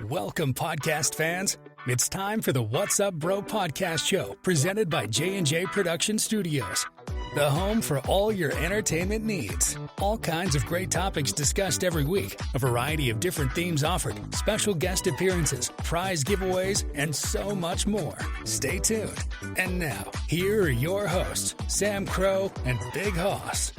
Welcome, podcast fans. It's time for the What's Up Bro podcast show presented by J&J Production Studios, the home for all your entertainment needs. All kinds of great topics discussed every week, a variety of different themes offered, special guest appearances, prize giveaways, and so much more. Stay tuned. And now, here are your hosts, Sam Crow and Big Hoss.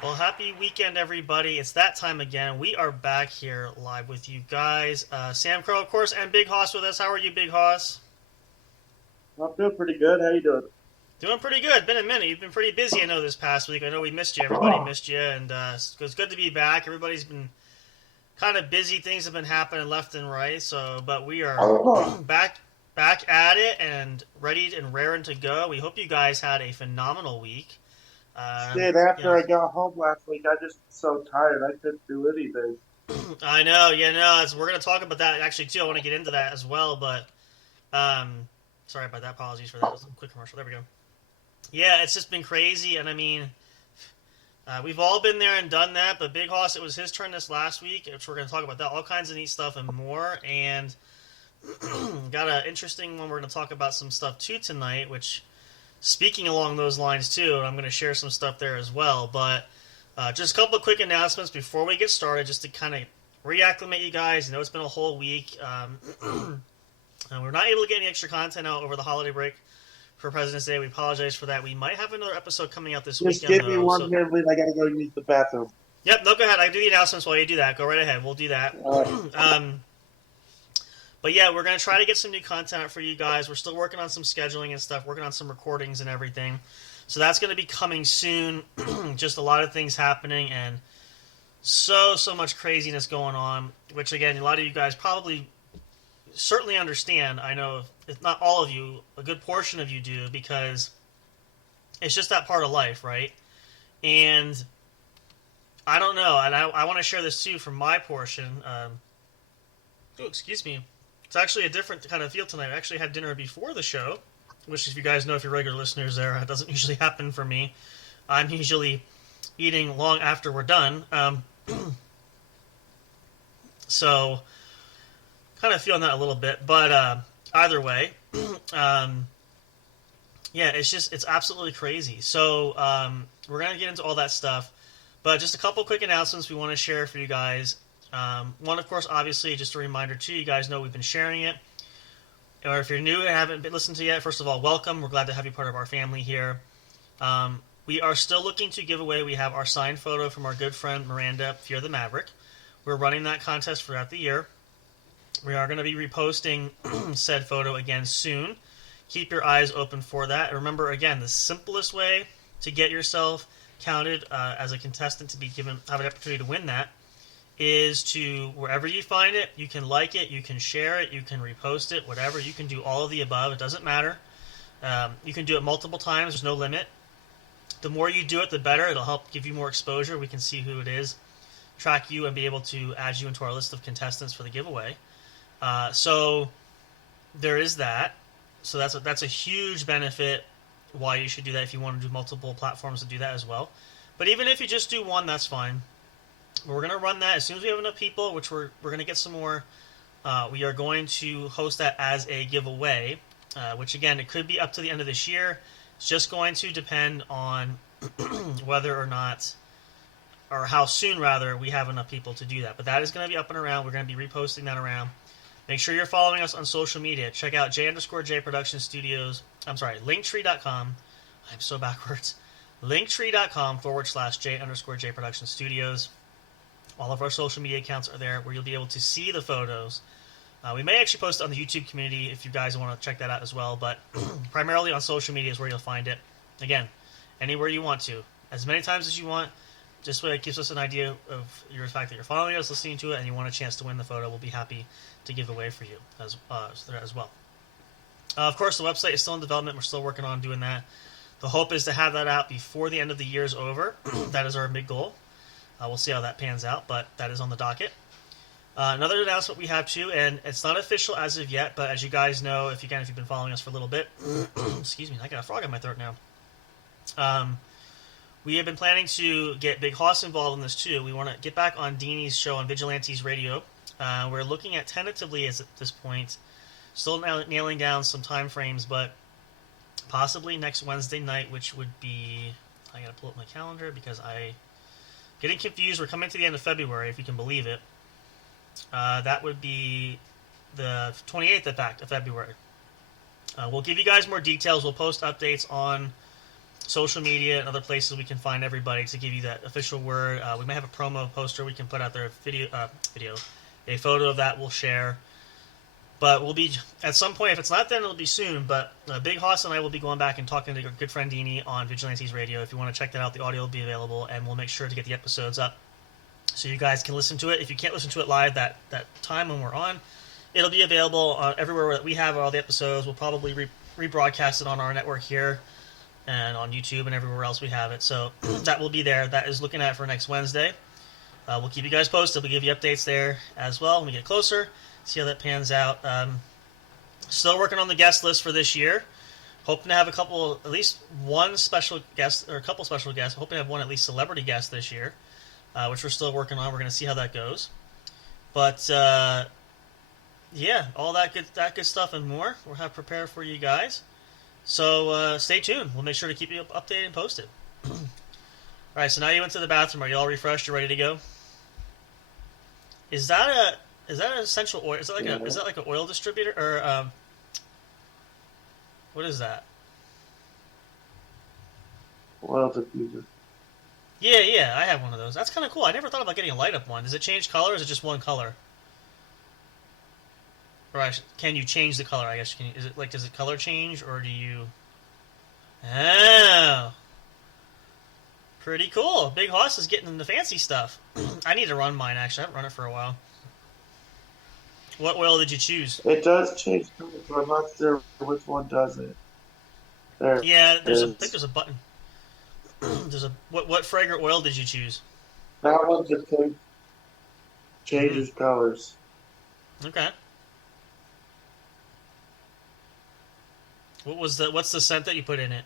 Well, happy weekend, everybody. It's that time again. We are back here live with you guys. Sam Crow, of course, and Big Hoss with us. How are you, Big Hoss? I'm doing pretty good. How you doing? Doing pretty good. Been a minute. You've been pretty busy, I know, this past week. I know we missed you. Everybody missed you, and it's good to be back. Everybody's been kind of busy. Things have been happening left and right, but we are back at it and ready and raring to go. We hope you guys had a phenomenal week. After I got home last week, I just so tired. I couldn't do anything. I know, we're going to talk about that actually too. I want to get into that as well, but sorry about that. Apologies for that. It was a quick commercial. There we go. Yeah, it's just been crazy, and I mean, we've all been there and done that. But Big Hoss, it was his turn this last week, which we're going to talk about that, all kinds of neat stuff and more. And got an interesting one. We're going to talk about some stuff too tonight, which. Speaking along those lines, too, I'm going to share some stuff there as well. But just a couple of quick announcements before we get started, just to kind of reacclimate you guys. You know, it's been a whole week. We're not able to get any extra content out over the holiday break for President's Day. We apologize for that. We might have another episode coming out this weekend. Just give me 1 minute. I got to go use the bathroom. Yep, no, go ahead. I can do the announcements while you do that. Go right ahead. We'll do that. But yeah, we're going to try to get some new content out for you guys. We're still working on some scheduling and stuff, working on some recordings and everything. So that's going to be coming soon. Just a lot of things happening and so much craziness going on, which again, a lot of you guys probably certainly understand. I know if not all of you, a good portion of you do, because it's just that part of life, right? And I don't know, and I want to share this too from my portion. Excuse me. It's actually a different kind of feel tonight. I actually had dinner before the show, which if you guys know, if you're regular listeners there, it doesn't usually happen for me. I'm usually eating long after we're done. So, kind of feeling that a little bit. But either way, yeah, it's absolutely crazy. So, we're going to get into all that stuff. But just a couple quick announcements we want to share for you guys. One, of course, obviously, just a reminder too, you guys know we've been sharing it. Or if you're new and haven't been listened to yet, first of all, welcome. We're glad to have you part of our family here. We are still looking to give away. We have our signed photo from our good friend Miranda, Fear the Maverick. We're running that contest throughout the year. We are going to be reposting said photo again soon. Keep your eyes open for that. And remember, again, the simplest way to get yourself counted as a contestant to be have an opportunity to win that is to, wherever you find it, you can like it, you can share it, you can repost it, whatever. You can do all of the above. It doesn't matter. You can do it multiple times. There's no limit. The more you do it, the better. It'll help give you more exposure. We can see who it is, track you, and be able to add you into our list of contestants for the giveaway. So there is that. So that's a huge benefit why you should do that if you want to do multiple platforms to do that as well. But even if you just do one, that's fine. We're going to run that as soon as we have enough people, which we're going to get some more. We are going to host that as a giveaway, which, again, it could be up to the end of this year. It's just going to depend on whether or not, or how soon, rather, we have enough people to do that. But that is going to be up and around. We're going to be reposting that around. Make sure you're following us on social media. Check out J_J Production Studios. I'm sorry, linktree.com. I'm so backwards. Linktree.com/J_J Production Studios. All of our social media accounts are there where you'll be able to see the photos. We may actually post it on the YouTube community if you guys want to check that out as well, but primarily on social media is where you'll find it. Again, anywhere you want to. As many times as you want. Just so it gives us an idea of your fact that you're following us, listening to it, and you want a chance to win the photo. We'll be happy to give away for you as well. Of course, the website is still in development. We're still working on doing that. The hope is to have that out before the end of the year is over. That is our big goal. We'll see how that pans out, but that is on the docket. Another announcement we have too, and it's not official as of yet, but as you guys know, if you've been following us for a little bit, excuse me, I got a frog in my throat now. We have been planning to get Big Hoss involved in this too. We want to get back on Deanie's show on Vigilantes Radio. We're looking at tentatively at this point, still nailing down some time frames, but possibly next Wednesday night, which would be, I gotta pull up my calendar because I getting confused. We're coming to the end of February, if you can believe it. That would be the 28th of February. We'll give you guys more details. We'll post updates on social media and other places we can find everybody to give you that official word. We may have a promo poster we can put out there, a photo of that we'll share. But we'll be, at some point, if it's not then, it'll be soon. But Big Hoss and I will be going back and talking to your good friend Deanie on Vigilantes Radio. If you want to check that out, the audio will be available, and we'll make sure to get the episodes up so you guys can listen to it. If you can't listen to it live that time when we're on, it'll be available everywhere that we have all the episodes. We'll probably rebroadcast it on our network here and on YouTube and everywhere else we have it. So that will be there. That is looking at for next Wednesday. We'll keep you guys posted. We'll give you updates there as well when we get closer. See how that pans out. Still working on the guest list for this year. Hoping to have at least one special guest, or a couple special guests. Hoping to have one at least celebrity guest this year, which we're still working on. We're going to see how that goes. But yeah, all that good stuff and more we'll have prepared for you guys. So stay tuned. We'll make sure to keep you updated and posted. All right. So now you went to the bathroom. Are you all refreshed? You ready to go? Is that an essential oil? Is that like an oil distributor or what is that? Oil diffuser. Yeah, I have one of those. That's kind of cool. I never thought about getting a light up one. Does it change color, or is it just one color? Or can you change the color? I guess does it color change, or do you? Oh, pretty cool. Big Hoss is getting into fancy stuff. I need to run mine. Actually, I haven't run it for a while. What oil did you choose? It does change color, but I'm not sure which one does it. There. Yeah, I think there's a button. What fragrant oil did you choose? That one just changes colors. Okay. What's the scent that you put in it?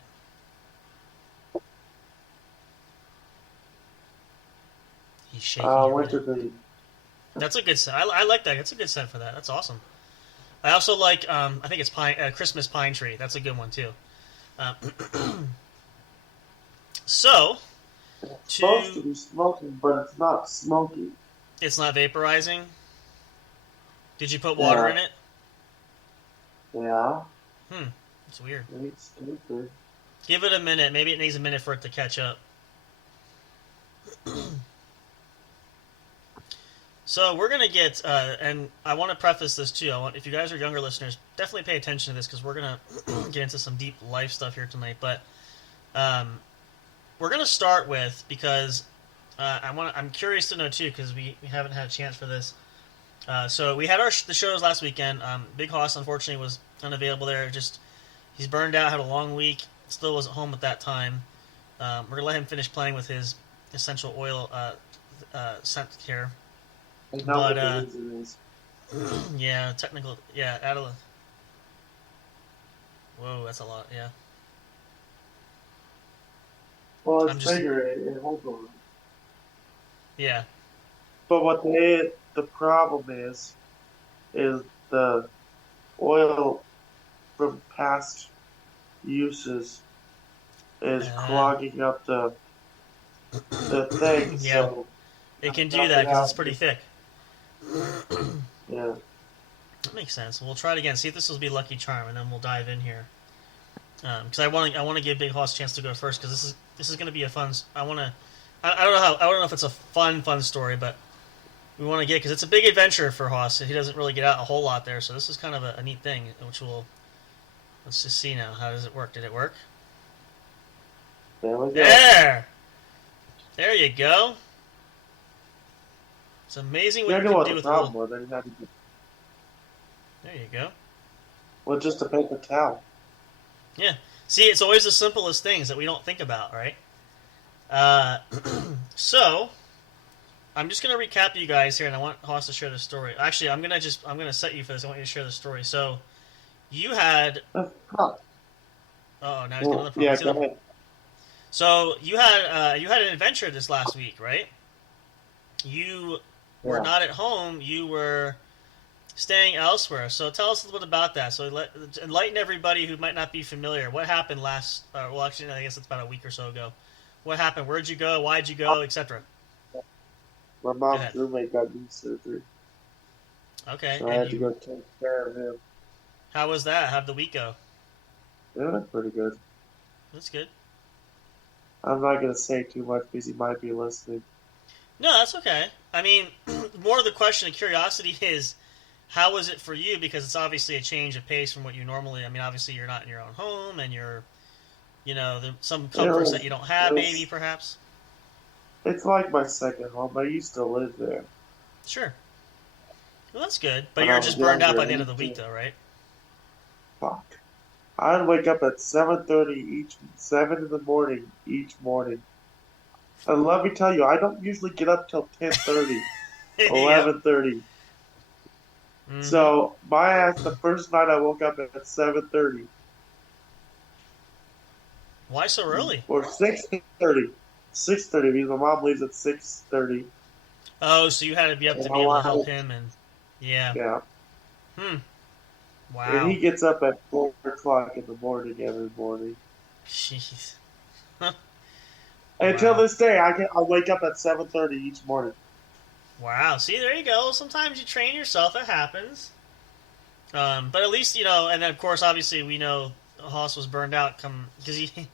He's shaking. Wintergreen. That's a good scent. I like that. That's a good scent for that. That's awesome. I also like I think it's Christmas pine tree. That's a good one too. So, it's supposed to be smoking, but it's not smoky. It's not vaporizing? Did you put water in it? Yeah. It's weird. It's stupid. Give it a minute. Maybe it needs a minute for it to catch up. So we're going to get, and I want to preface this too. If you guys are younger listeners, definitely pay attention to this because we're going to get into some deep life stuff here tonight. But we're going to start with, because I'm curious to know too, because we haven't had a chance for this. So we had the shows last weekend. Big Hoss unfortunately was unavailable there. He's burned out, had a long week, still wasn't home at that time. We're going to let him finish playing with his essential oil scent care. But yeah, technical, yeah, whoa, that's a lot, yeah. Well, it's bigger, it holds on. Yeah. But the problem is the oil from past uses is clogging up the thing. Yeah, so it can do that because it's pretty thick. Yeah. That makes sense. We'll try it again. See if this will be Lucky Charm, and then we'll dive in here. Because I want to give Big Hoss a chance to go first, because this is going to be a fun. I don't know if it's a fun story, but we want to get, because it's a big adventure for Hoss. He doesn't really get out a whole lot there, so this is kind of a neat thing, which let's just see now. How does it work? Did it work? There we go. There you go. It's amazing what you can do with There you go. Well, just a paper towel. Yeah. See, it's always the simplest things that we don't think about, right? So, I'm just gonna recap you guys here, and I want Haas to share the story. Actually, I'm gonna set you for this. I want you to share the story. So you had Huh. oh now he's got Well, another problem. yeah, go ahead. So you had an adventure this last week, right? You were Yeah. not at home. You were staying elsewhere. So tell us a little bit about that. So enlighten everybody who might not be familiar. What happened last? Well, actually, I guess it's about a week or so ago. What happened? Where'd you go? Why'd you go? Etc. My Go mom's ahead. roommate got knee surgery, Okay. so I And had to you, go take care of him. how was that? How'd the week go? It went pretty good. That's good. I'm not gonna say too much because he might be listening. No, that's okay. I mean, more of the question of curiosity is, how was it for you? Because it's obviously a change of pace from what you normally. I mean, obviously you're not in your own home, and you're, some It comforts that was, you don't it have, maybe was, perhaps. it's like my second home. I used to live there Sure. Well, that's good. But when you're I was just burned out by younger. the end of the week, though, right? Fuck. I'd wake up at 7:30 7 in the morning each morning. And let me tell you, I don't usually get up till 10:30, Yep. 11:30. Mm-hmm. So my ass, the first night I woke up at 7:30 Why so early? or 6:30. 6:30 because my mom leaves at 6:30, Oh, so you had to be up and to I be able to help wanted, him, and yeah. yeah. Hmm. And Wow. he gets up at 4 o'clock in the morning every morning. Jeez. Until Wow. this day, I wake up at 7:30 each morning. Wow. See, there you go. Sometimes you train yourself. It happens. But at least and then of course, obviously, we know Haas was burned out. Come because he,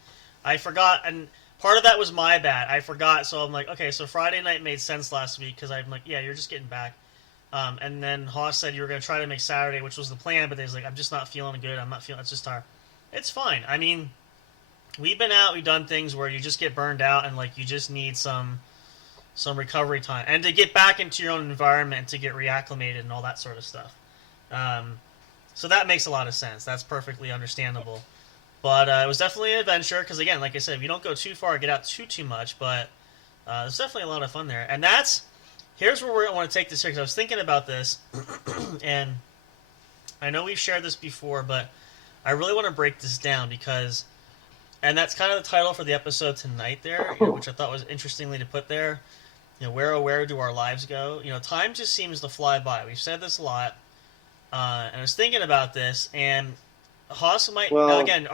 I forgot, and part of that was my bad. I forgot, so I'm like, okay, so Friday night made sense last week because I'm like, yeah, you're just getting back. And then Haas said you were going to try to make Saturday, which was the plan, but he's like, I'm just not feeling good. I'm not feeling. It's just hard. It's fine. I mean, we've been out. We've done things where you just get burned out, and like you just need some recovery time, and to get back into your own environment, to get reacclimated, and all that sort of stuff. Um, so that makes a lot of sense. That's perfectly understandable. But it was definitely an adventure because, again, like I said, we don't go too far, get out too much. But there's definitely a lot of fun there. And here's where I want to take this here because I was thinking about this, and I know we've shared this before, but I really want to break this down because, and that's kind of the title for the episode tonight there, which I thought was interestingly to put there. Where oh where do our lives go? Time just seems to fly by. We've said this a lot, and I was thinking about this, and Haas might now Well, again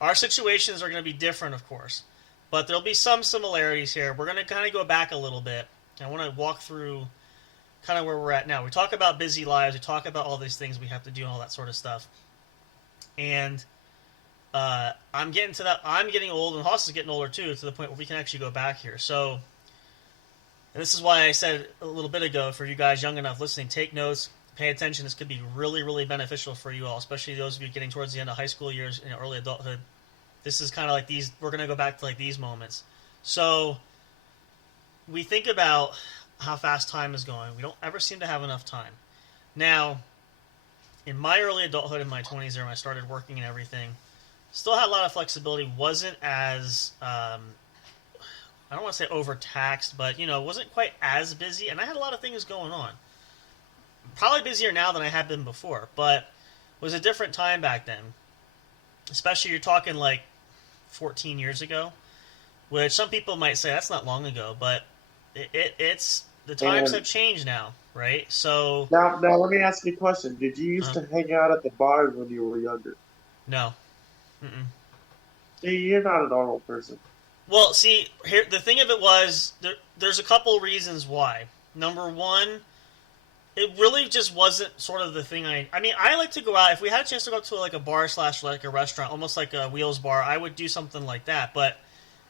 our situations are going to be different, of course, but there'll be some similarities here. We're going to kind of go back a little bit. I want to walk through kind of where we're at now. We talk about busy lives. We talk about all these things we have to do and all that sort of stuff. And I'm getting to that. I'm getting old, and Haas is getting older too, to the point where we can actually go back here. So, and this is why I said a little bit ago, for you guys young enough listening, take notes, pay attention. This could be really, really beneficial for you all, especially those of you getting towards the end of high school years and early adulthood. This is kind of like these. We're going to go back to like these moments. So we think about how fast time is going. We don't ever seem to have enough time. Now, in my early adulthood, in my 20s, there when I started working and everything, still had a lot of flexibility. Wasn't as I don't want to say overtaxed, but wasn't quite as busy, and I had a lot of things going on. Probably busier now than I had been before, but it was a different time back then. Especially you're talking like 14 years ago, which some people might say that's not long ago, but it's the times have and changed now, right? So, now let me ask you a question. Did you used uh, to hang out at the bars when you were younger? no. Mm-mm. See, you're not a normal person. Well, see, here the thing of it was there's a couple reasons why. Number one, it really just wasn't sort of the thing I mean, I like to go out. If we had a chance to go to like a bar slash like a restaurant, almost like a Wheels bar, I would do something like that. But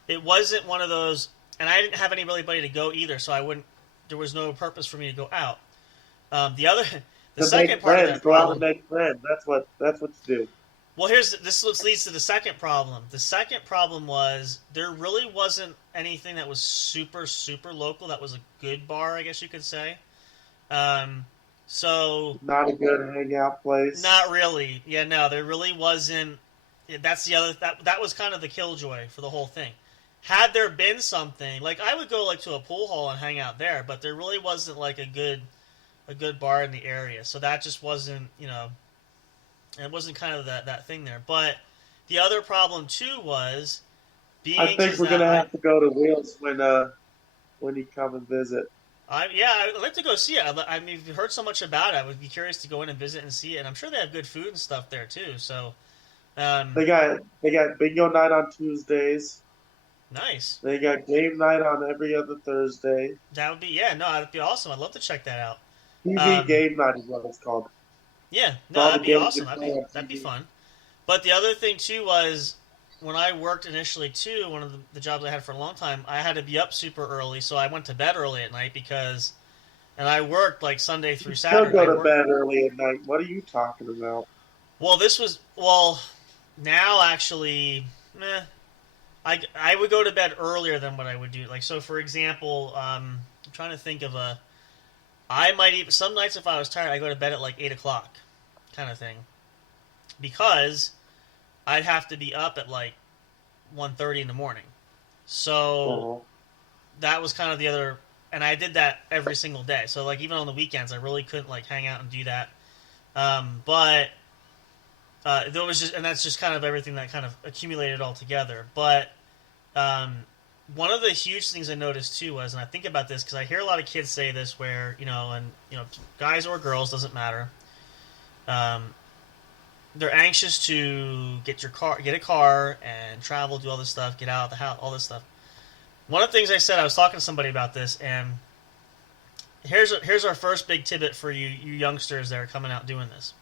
it wasn't one of those, and I didn't have anybody to go either, so I wouldn't. There was no purpose for me to go out. The other, the To second make part of friends, that go out and problem. make friends. That's what you do. Well, this leads to the second problem. The second problem was there really wasn't anything that was super local. That was a good bar, I guess you could say. Um, so Not a good hangout place. not really. Yeah, no, there really wasn't. That's the other that was kind of the killjoy for the whole thing. had there been something, like I would go like to a pool hall and hang out there, but there really wasn't like a good bar in the area, so that just wasn't, it wasn't kind of that thing there. But the other problem too was I being think is we're that gonna have to go to Wheels when you come and visit. I'd like to go see it. I mean, if you've heard so much about it, I would be curious to go in and visit and see it. And I'm sure they have good food and stuff there too. So, They got bingo night on Tuesdays. nice. They got game night on every other Thursday. That would be, yeah, no, that'd be awesome. I'd love to check that out. TV Um, game night is what it's called. yeah, It's no, all the that'd be games you awesome. That'd play be on that'd be TV. fun. But the other thing too was when I worked initially too, one of the jobs I had for a long time, I had to be up super early, so I went to bed early at night and I worked like Sunday through Still Saturday. go to bed early at night. What are you talking about? Well, now actually, meh. I would go to bed earlier than what I would do. Like, so for example, I'm trying to think of I might even, some nights if I was tired, I go to bed at like 8 o'clock kind of thing. Because I'd have to be up at like 1:30 in the morning. So Uh-huh. that was kind of the other, and I did that every single day. So like even on the weekends, I really couldn't like hang out and do that. But there was just, and that's just kind of everything that kind of accumulated all together. But one of the huge things I noticed too was, and I think about this because I hear a lot of kids say this, where guys or girls doesn't matter. They're anxious to get a car, and travel, do all this stuff, get out of the house, all this stuff. One of the things I said, I was talking to somebody about this, and here's our first big tidbit for you youngsters that are coming out doing this.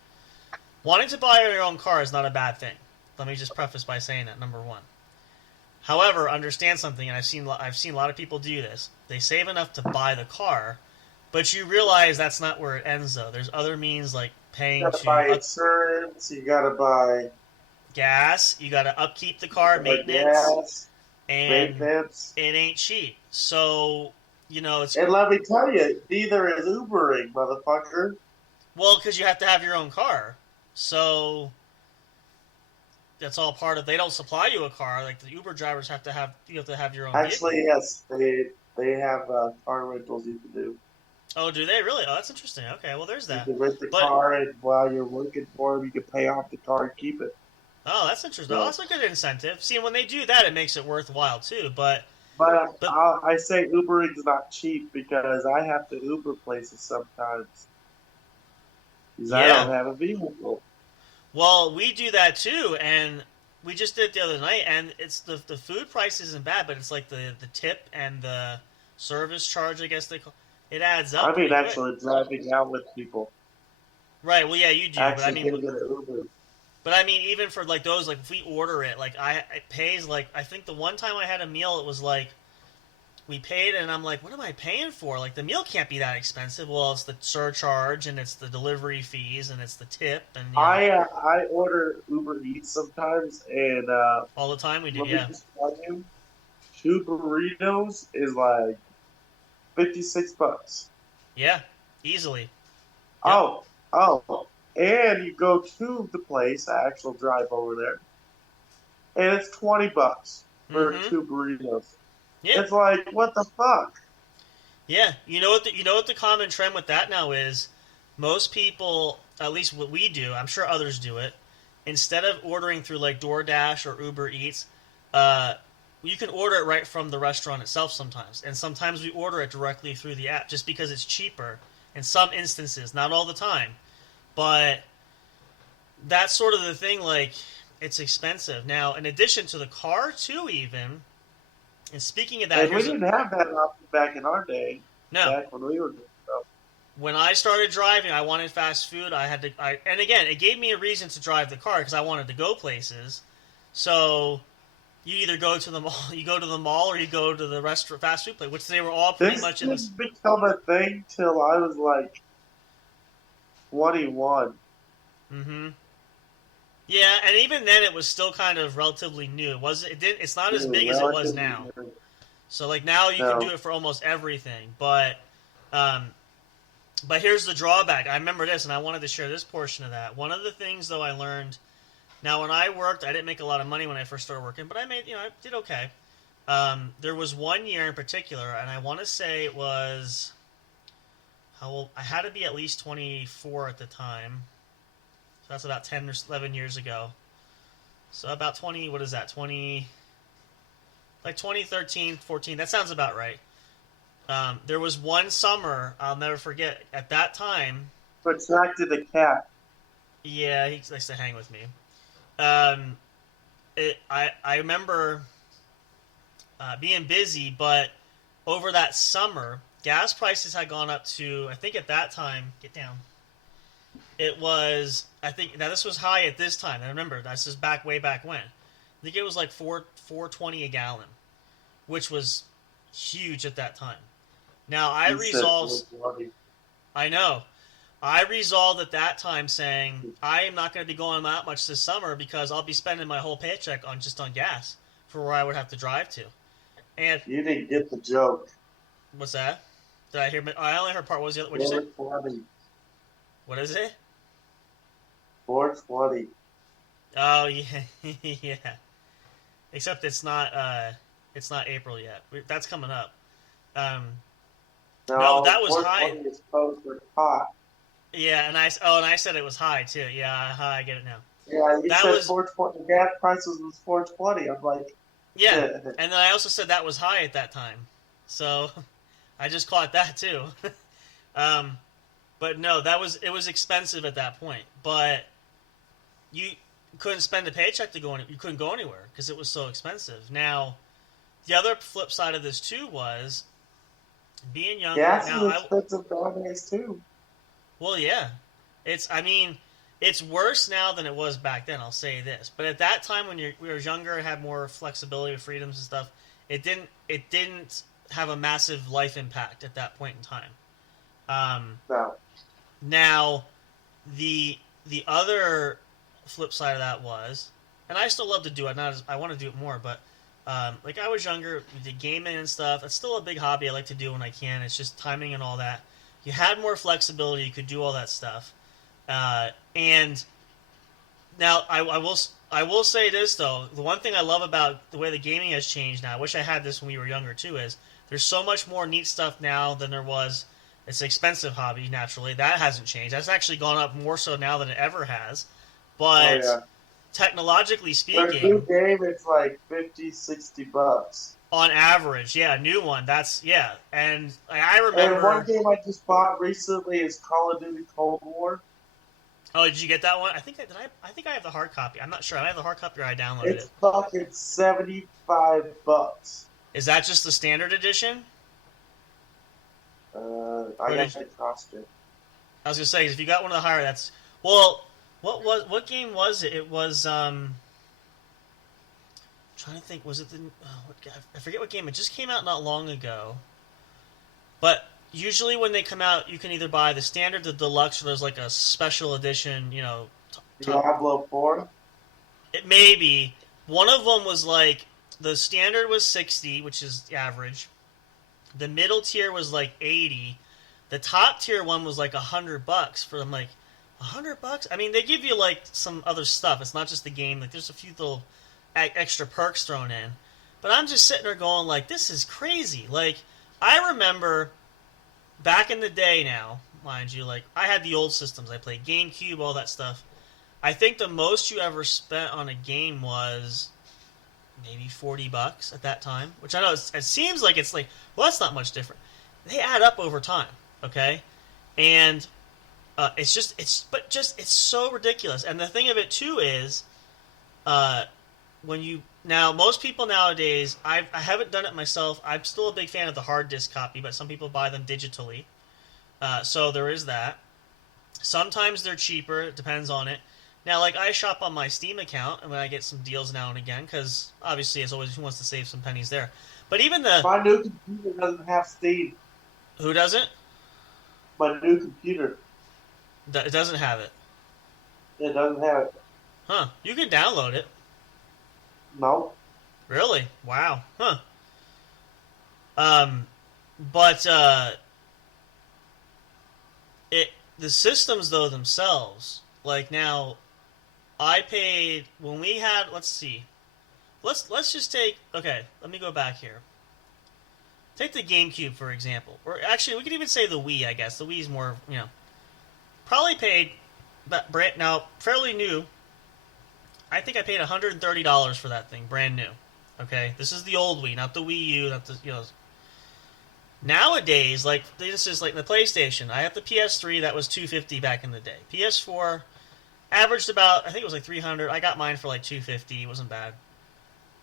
Wanting to buy your own car is not a bad thing. Let me just preface by saying that, number one. However, understand something, and I've seen a lot of people do this. They save enough to buy the car, but you realize that's not where it ends, though. There's other means like paying You gotta buy insurance. You gotta buy gas. You got to upkeep the car, maintenance, gas, and maintenance. it ain't cheap. So it's And let me tell you, neither is Ubering, motherfucker. well because you have to have your own car. So that's all part of. They don't supply you a car. Like the Uber drivers have to have. You have to have your own Actually, vehicle. yes, they have car rentals you can do. Oh, do they really? Oh, that's interesting. Okay, well, there's You that. can rent the But car, and while you're working for them, you can pay off the car and keep it. oh, that's interesting. Oh, So, that's a good incentive. See, when they do that, it makes it worthwhile too. But I say Ubering's not cheap because I have to Uber places sometimes because I yeah, don't have a vehicle. well, we do that too, and we just did it the other night. And it's the food price isn't bad, but it's like the tip and the service charge, I guess they call. It adds up I mean, pretty quick. actually driving out with people, Right. Well, yeah, you do, but I actually mean, getting an Uber. even for like those, like if we order it, like it pays like I think the one time I had a meal, it was like we paid, and I'm like, what am I paying for? Like the meal can't be that expensive. Well, it's the surcharge, and it's the delivery fees, and it's the tip, and I order Uber Eats sometimes, and all the time we do. let me Yeah, just tell you, 2 burritos is like $56. yeah, easily. Yep. Oh, and you go to the place, I actually drive over there, and it's $20 for Mm-hmm. 2 burritos. Yeah, It's like, what the fuck? yeah. You know what the common trend with that now is? Most people, at least what we do, I'm sure others do it. Instead of ordering through like DoorDash or Uber Eats, you can order it right from the restaurant itself sometimes. And sometimes we order it directly through the app just because it's cheaper in some instances, not all the time. But that's sort of the thing, like, it's expensive. Now, in addition to the car, too, even, and speaking of that, And we didn't have that option back in our day, no. back when we were doing stuff. When I started driving, I wanted fast food. And again, it gave me a reason to drive the car because I wanted to go places. So you either go to the mall, or you go to the restaurant, fast food place, which they were all pretty This much in this. didn't become a thing till I was like 21. Mm-hmm. Yeah, and even then, it was still kind of relatively new. It's not as big as it was now. So like now you can do it for almost everything, but here's the drawback. I remember this, and I wanted to share this portion of that. One of the things, though, I learned. Now, when I worked, I didn't make a lot of money when I first started working, but I did okay. There was one year in particular, and I want to say it was how old? I had to be at least 24 at the time. So that's about 10 or 11 years ago. So about 20. What is that? 20. Like 2013, 14. That sounds about right. There was one summer I'll never forget. At that time, Attracted a cat. yeah, he likes to hang with me. Um, I remember being busy, but over that summer, gas prices had gone up to, I think at that time, get down. It was, I think, now this was high at this time. I remember, this is back way back when. I think it was like 4.20 a gallon, which was huge at that time. Now I He said resolved, 420. I know, I resolved at that time saying I am not going to be going out much this summer because I'll be spending my whole paycheck on just on gas for where I would have to drive to. And You didn't get the joke. what's that? Did I hear? I only heard part. What was the other? What'd you say? 420. What is it? 420. Oh yeah, yeah. Except it's not. It's not April yet. That's coming up. Um, no, that was high. 420 is close for hot. Yeah, and I said it was high too. Yeah, I get it now. Yeah, you That said was 420. Gas prices was 420. I'm like, yeah, and then I also said that was high at that time. So I just caught that too. um, but no, it was expensive at that point. But you couldn't spend a paycheck to go you couldn't go anywhere because it was so expensive. Now, the other flip side of this too was being younger. gas Now, is expensive nowadays too. well, yeah, I mean, it's worse now than it was back then. I'll say this, but at that time when we were younger and had more flexibility, freedoms and stuff, it didn't have a massive life impact at that point in time. No. Now, the other flip side of that was, and I still love to do it. I want to do it more, but like I was younger, we did gaming and stuff. It's still a big hobby I like to do when I can. It's just timing and all that. You had more flexibility. You could do all that stuff. And now I will say this though. The one thing I love about the way the gaming has changed now, I wish I had this when we were younger too, is there's so much more neat stuff now than there was. It's an expensive hobby, naturally. That hasn't changed. That's actually gone up more so now than it ever has. But Oh, yeah. technologically For a new speaking, game, it's like 50, $60. on average, yeah, a new one. That's yeah, and I And one remember. game I just bought recently is Call of Duty Cold War. Oh, did you get that one? I think I think I have the hard copy. I'm not sure. I have the hard copy or I downloaded It's it. fucking $75. Is that just the standard edition? I got that costume. I was gonna say, 'cause if you got one of the higher, that's well. What game was it? It was trying to think. Was it the I forget what game. It just came out not long ago. But usually when they come out, you can either buy the standard, the deluxe, or there's like a special edition. You know, Diablo 4? it may be. One of them was like the standard was 60, which is the average. The middle tier was like 80. The top tier one was like $100 for them. Like $100? I mean, they give you like some other stuff. It's not just the game. Like there's a few little extra perks thrown in. But I'm just sitting there going like, this is crazy. Like I remember back in the day now, mind you, like I had the old systems. I played GameCube, all that stuff. I think the most you ever spent on a game was maybe $40 at that time, which I know it seems like it's like, well, that's not much different. They add up over time, okay? And it's so ridiculous. And the thing of it too is, most people nowadays, I haven't done it myself. I'm still a big fan of the hard disk copy, but some people buy them digitally. So there is that. Sometimes they're cheaper. It depends on it. Now, like, I shop on my Steam account, and when I get some deals now and again, because obviously, as always, who wants to save some pennies there? But even My new computer doesn't have Steam. Who doesn't? My new computer. It doesn't have it. It doesn't have it. Huh. You can download it. No. Really? Wow. Huh. But, the systems, though, themselves, like, now, I paid, when we had, let's see, let's just take. Okay, let me go back here. Take the GameCube for example, or actually we could even say the Wii. I guess the Wii's more, probably paid, but now fairly new. I think I paid $130 for that thing, brand new. Okay, this is the old Wii, not the Wii U, not the Nowadays, like this is like the PlayStation. I have the PS3 that was $250 back in the day. PS4 averaged about, I think it was like $300. I got mine for like $250. It wasn't bad.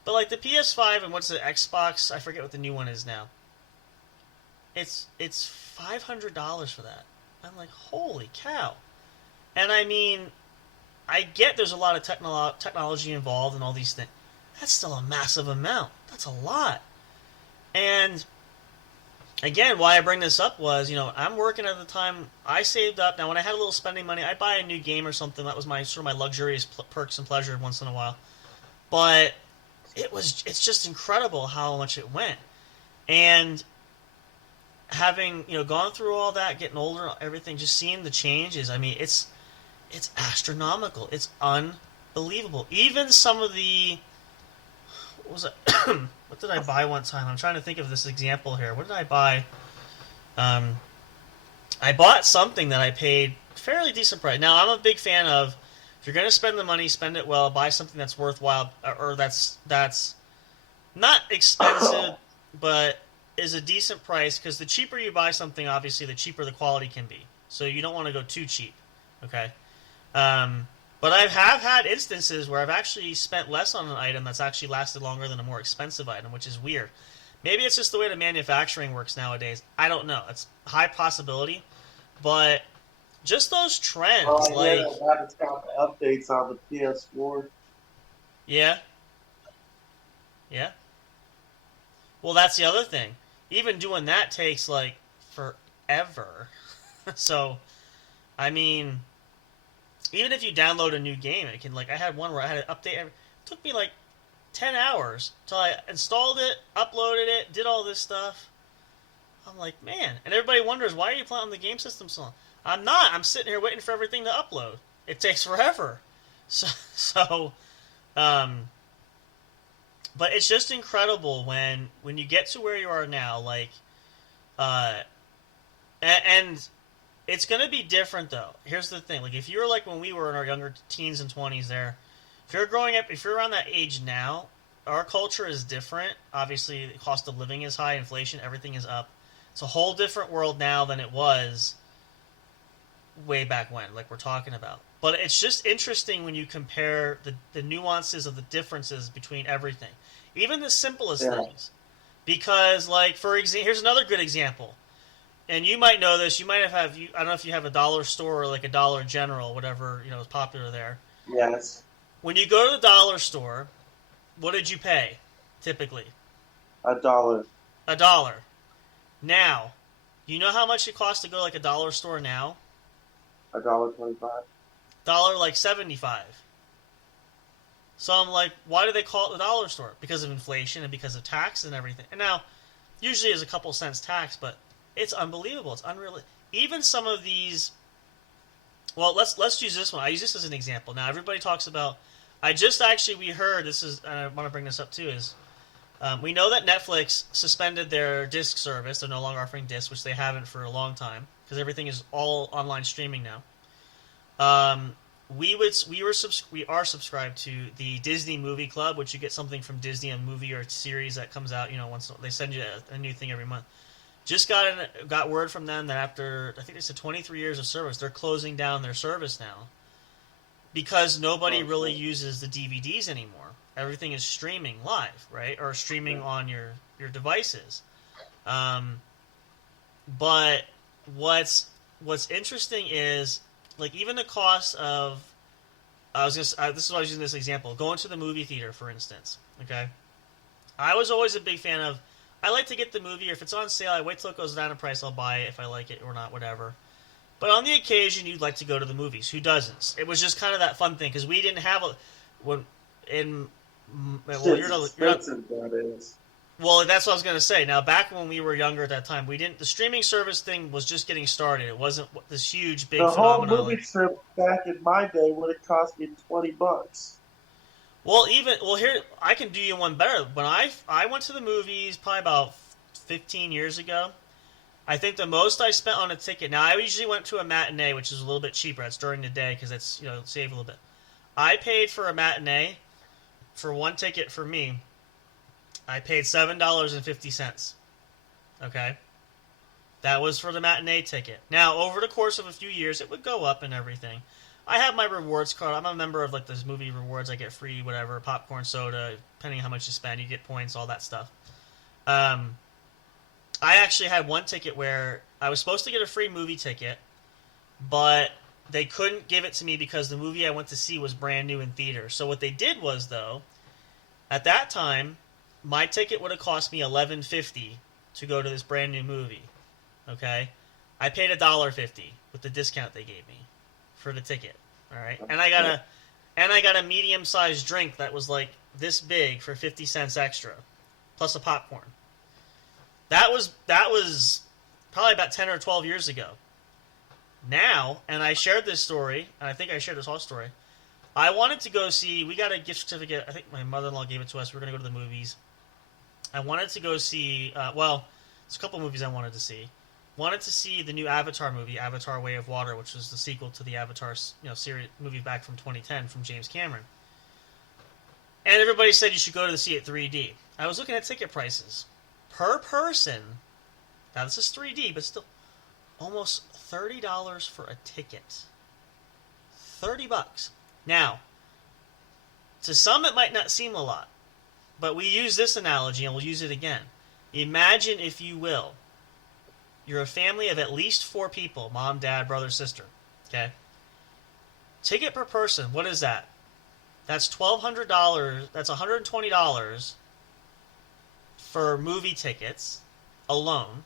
But like the PS5 and what's the Xbox? I forget what the new one is now. It's $500 for that. I'm like, holy cow! And I mean, I get there's a lot of technology involved and all these things. That's still a massive amount. That's a lot. And again, why I bring this up was, I'm working at the time. I saved up. Now, when I had a little spending money, I'd buy a new game or something. That was my sort of my luxurious perks and pleasure once in a while. But it's just incredible how much it went. And having gone through all that, getting older, everything, just seeing the changes. I mean, it's astronomical. It's unbelievable. Even some of the what was it? What did I buy one time? I'm trying to think of this example here. What did I buy? I bought something that I paid fairly decent price. Now, I'm a big fan of, if you're going to spend the money, spend it well. Buy something that's worthwhile, or that's not expensive, but is a decent price. Because the cheaper you buy something, obviously, the cheaper the quality can be. So you don't want to go too cheap. Okay. But I have had instances where I've actually spent less on an item that's actually lasted longer than a more expensive item, which is weird. Maybe it's just the way the manufacturing works nowadays. I don't know. It's a high possibility. But just those trends. It's got the updates on the PS4. Yeah. Yeah. Well, that's the other thing. Even doing that takes, like, forever. So, I mean, even if you download a new game, it can, like, I had one where I had to update. It took me, like, 10 hours till I installed it, uploaded it, did all this stuff. I'm like, man. And everybody wonders, why are you playing on the game system so long? I'm not. I'm sitting here waiting for everything to upload. It takes forever. But it's just incredible when you get to where you are now, like, and it's going to be different, though. Here's the thing. Like, if you're like when we were in our younger teens and 20s there, if you're growing up, if you're around that age now, our culture is different. Obviously, the cost of living is high, inflation, everything is up. It's a whole different world now than it was way back when, like we're talking about. But it's just interesting when you compare the nuances of the differences between everything. Even the simplest things. Because, like, for example, here's another good example. And you might know this. You might have I don't know if you have a dollar store or like a Dollar General, whatever, is popular there. Yes. When you go to the dollar store, what did you pay, typically? $1. $1. Now, you know how much it costs to go to like a dollar store now? $1.25. Like 75. So I'm like, why do they call it the dollar store? Because of inflation and because of tax and everything. And now, usually there's a couple cents tax, but it's unbelievable. It's unreal. Even some of these. Well, let's use this one. I use this as an example. Now, everybody talks about. We heard this is. And I want to bring this up too. Is we know that Netflix suspended their disc service. They're no longer offering discs, which they haven't for a long time because everything is all online streaming now. We are subscribed to the Disney Movie Club, which you get something from Disney, a movie or a series that comes out. Once they send you a new thing every month. Just got word from them that after, I think they said 23 years of service, they're closing down their service now because nobody really uses the DVDs anymore. Everything is streaming live, right? Or streaming on your devices. But what's interesting is, like, even the cost of, this is why I was using this example, going to the movie theater, for instance, okay? I was always a big fan of, I like to get the movie, or if it's on sale, I wait till it goes down in price, I'll buy it if I like it or not, whatever. But on the occasion, you'd like to go to the movies. Who doesn't? It was just kind of that fun thing, because we didn't have well, that's what I was going to say. Now, back when we were younger at that time, the streaming service thing was just getting started. It wasn't this huge, big phenomenon. The whole movie trip back in my day would have cost me $20. Here I can do you one better. When I went to the movies probably about 15 years ago, I think the most I spent on a ticket. Now I usually went to a matinee, which is a little bit cheaper. It's during the day because it's save a little bit. I paid for a matinee for one ticket for me. I paid $7.50. Okay, that was for the matinee ticket. Now over the course of a few years, it would go up and everything. I have my rewards card. I'm a member of like this movie rewards. I get free whatever popcorn, soda, depending on how much you spend. You get points, all that stuff. I actually had one ticket where I was supposed to get a free movie ticket, but they couldn't give it to me because the movie I went to see was brand new in theater. So what they did was, though, at that time, my ticket would have cost me $11.50 to go to this brand new movie. Okay, I paid $1.50 with the discount they gave me for the ticket. All right, and I got a medium-sized drink that was like this big for 50 cents extra, plus a popcorn. That was probably about 10 or 12 years ago. Now, and I shared this story, and I think I shared this whole story. I wanted to go see. We got a gift certificate. I think my mother-in-law gave it to us. We were going to go to the movies. I wanted to go see. There's a couple movies I wanted to see. Wanted to see the new Avatar movie, Avatar: Way of Water, which was the sequel to the Avatar series movie back from 2010 from James Cameron. And everybody said you should go to see it 3D. I was looking at ticket prices per person. Now this is 3D, but still almost $30 for a ticket. $30. Now, to some it might not seem a lot, but we use this analogy and we'll use it again. Imagine, if you will, you're a family of at least 4 people, mom, dad, brother, sister. Okay? Ticket per person, what is that? That's $1,200. That's $120 for movie tickets alone.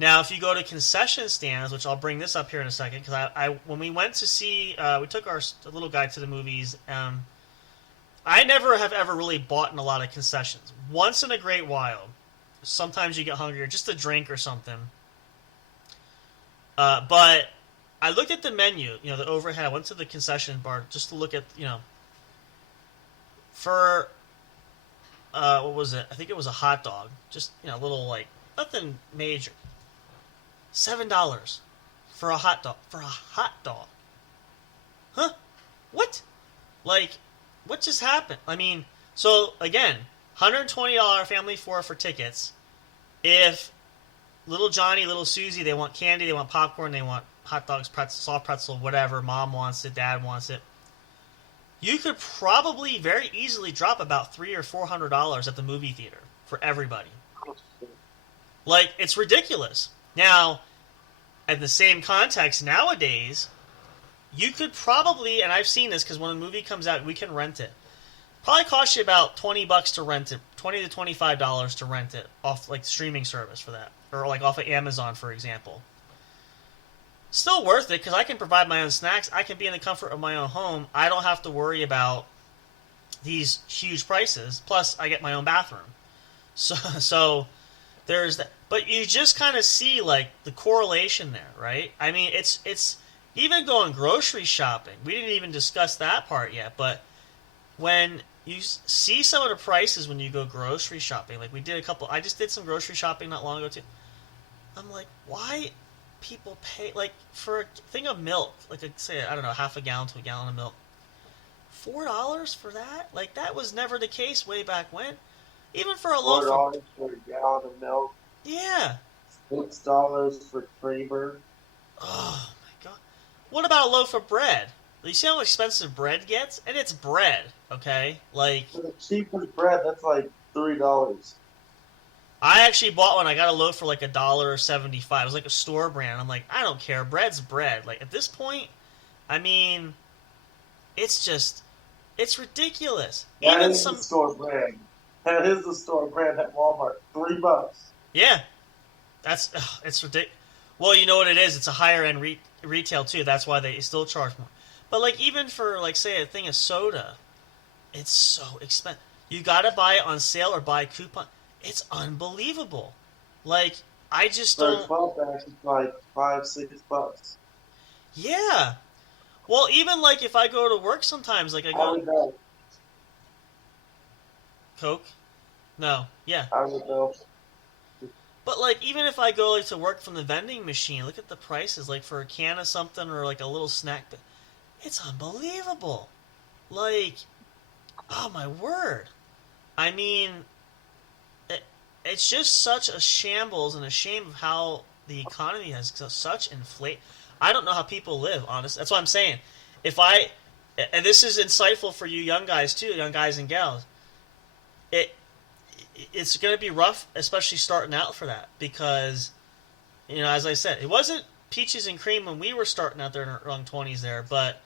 Now, if you go to concession stands, which I'll bring this up here in a second, because when we went to see, we took our little guy to the movies. I never have ever really bought in a lot of concessions. Once in a great while, sometimes you get hungry or just a drink or something. But I looked at the menu, the overhead. I went to the concession bar just to look at, for what was it? I think it was a hot dog. Just a little nothing major. $7 for a hot dog. Huh? What? What just happened? I mean, so again, $120 family for tickets. If little Johnny, little Susie, they want candy, they want popcorn, they want hot dogs, pretzel, soft pretzel, whatever. Mom wants it, dad wants it. You could probably very easily drop about $300 or $400 at the movie theater for everybody. It's ridiculous. Now, in the same context, nowadays, you could probably, and I've seen this because when a movie comes out, we can rent it. Probably cost you about $20 to rent it, $20 to $25 to rent it off streaming service for that, or off of Amazon, for example. Still worth it because I can provide my own snacks. I can be in the comfort of my own home. I don't have to worry about these huge prices. Plus, I get my own bathroom. So there's that. But you just kind of see the correlation there, right? I mean, it's even going grocery shopping. We didn't even discuss that part yet, but when you see some of the prices when you go grocery shopping, I just did some grocery shopping not long ago too. I'm like, why people pay for a thing of milk, say, I don't know, half a gallon to a gallon of milk, $4 for that? That was never the case way back when. Even for a loaf $4 for a gallon of milk. Yeah. $6 for creamer. Oh my god. What about a loaf of bread? You see how expensive bread gets? And it's bread, okay? For the cheapest bread, that's $3. I actually bought one. I got a loaf for $1.75. It was a store brand. I'm like, I don't care. Bread's bread. At this point, I mean, it's ridiculous. That is the store brand. That is the store brand at Walmart. $3. Yeah, it's ridiculous. Well, you know what it is? It's a higher end retail too. That's why they still charge more. But even for say a thing of soda, it's so expensive. You gotta buy it on sale or buy a coupon. It's unbelievable. I just don't. 12 packs is $5-6. Yeah. Well, even if I go to work sometimes, I go. Coke? No. Yeah. I don't know. But like, even if I go like to work from the vending machine, look at the prices. Like for a can of something or like a little snack, it's unbelievable. Like, oh my word. I mean, it, it's just such a shambles and a shame of how the economy has such inflate. I don't know how people live, honestly. That's what I'm saying. If I, and this is insightful for you young guys too, young guys and gals. It it's going to be rough, especially starting out for that, because, as I said, it wasn't peaches and cream when we were starting out there in our young 20s there, but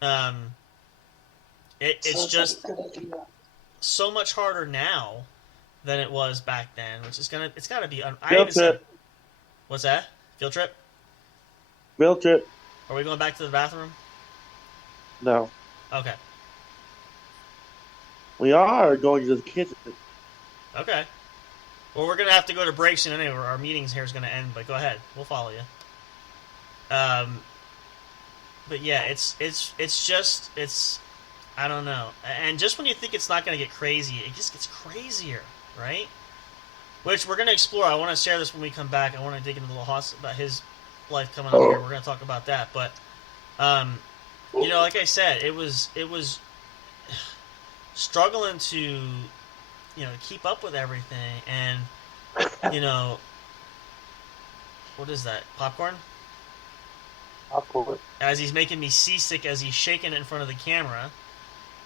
um, it's just so much harder now than it was back then, which is it's got to be. I even said, what's that? Field trip? Field trip. Are we going back to the bathroom? No. Okay. We are going to the kitchen. Okay. Well, we're gonna have to go to break soon anyway. Our meetings here is gonna end, but go ahead. We'll follow you. But yeah, it's I don't know. And just when you think it's not gonna get crazy, it just gets crazier, right? Which we're gonna explore. I want to share this when we come back. I want to dig into a little about his life coming up here. We're gonna talk about that, but like I said, it was struggling to keep up with everything, and what is that, popcorn? Popcorn. As he's making me seasick as he's shaking it in front of the camera.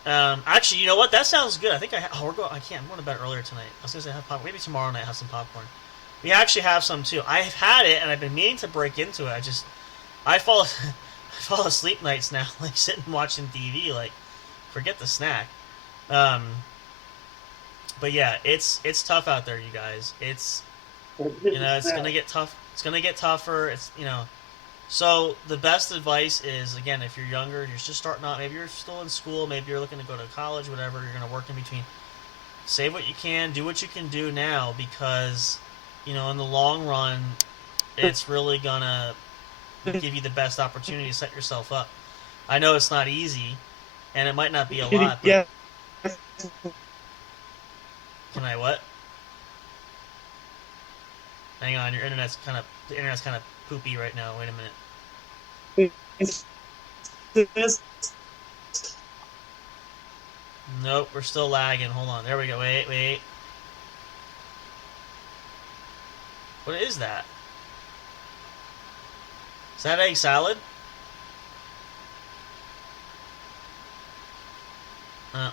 Actually, you know what, that sounds good. I think I'm going to bed earlier tonight. I was gonna say have popcorn. Maybe tomorrow night have some popcorn. We actually have some too. I've had it and I've been meaning to break into it. I fall asleep nights now, like sitting watching TV, like forget the snack. But yeah, it's tough out there, you guys. It's gonna get tough. It's gonna get tougher. So the best advice is, again, if you're younger, you're just starting out, maybe you're still in school, maybe you're looking to go to college, whatever, you're gonna work in between. Save what you can, do what you can do now, because in the long run, it's really gonna give you the best opportunity to set yourself up. I know it's not easy, and it might not be a lot, but. Yeah. Can I what? Hang on, the internet's kind of poopy right now. Wait a minute. Nope, we're still lagging. Hold on. There we go. Wait. What is that? Is that egg salad?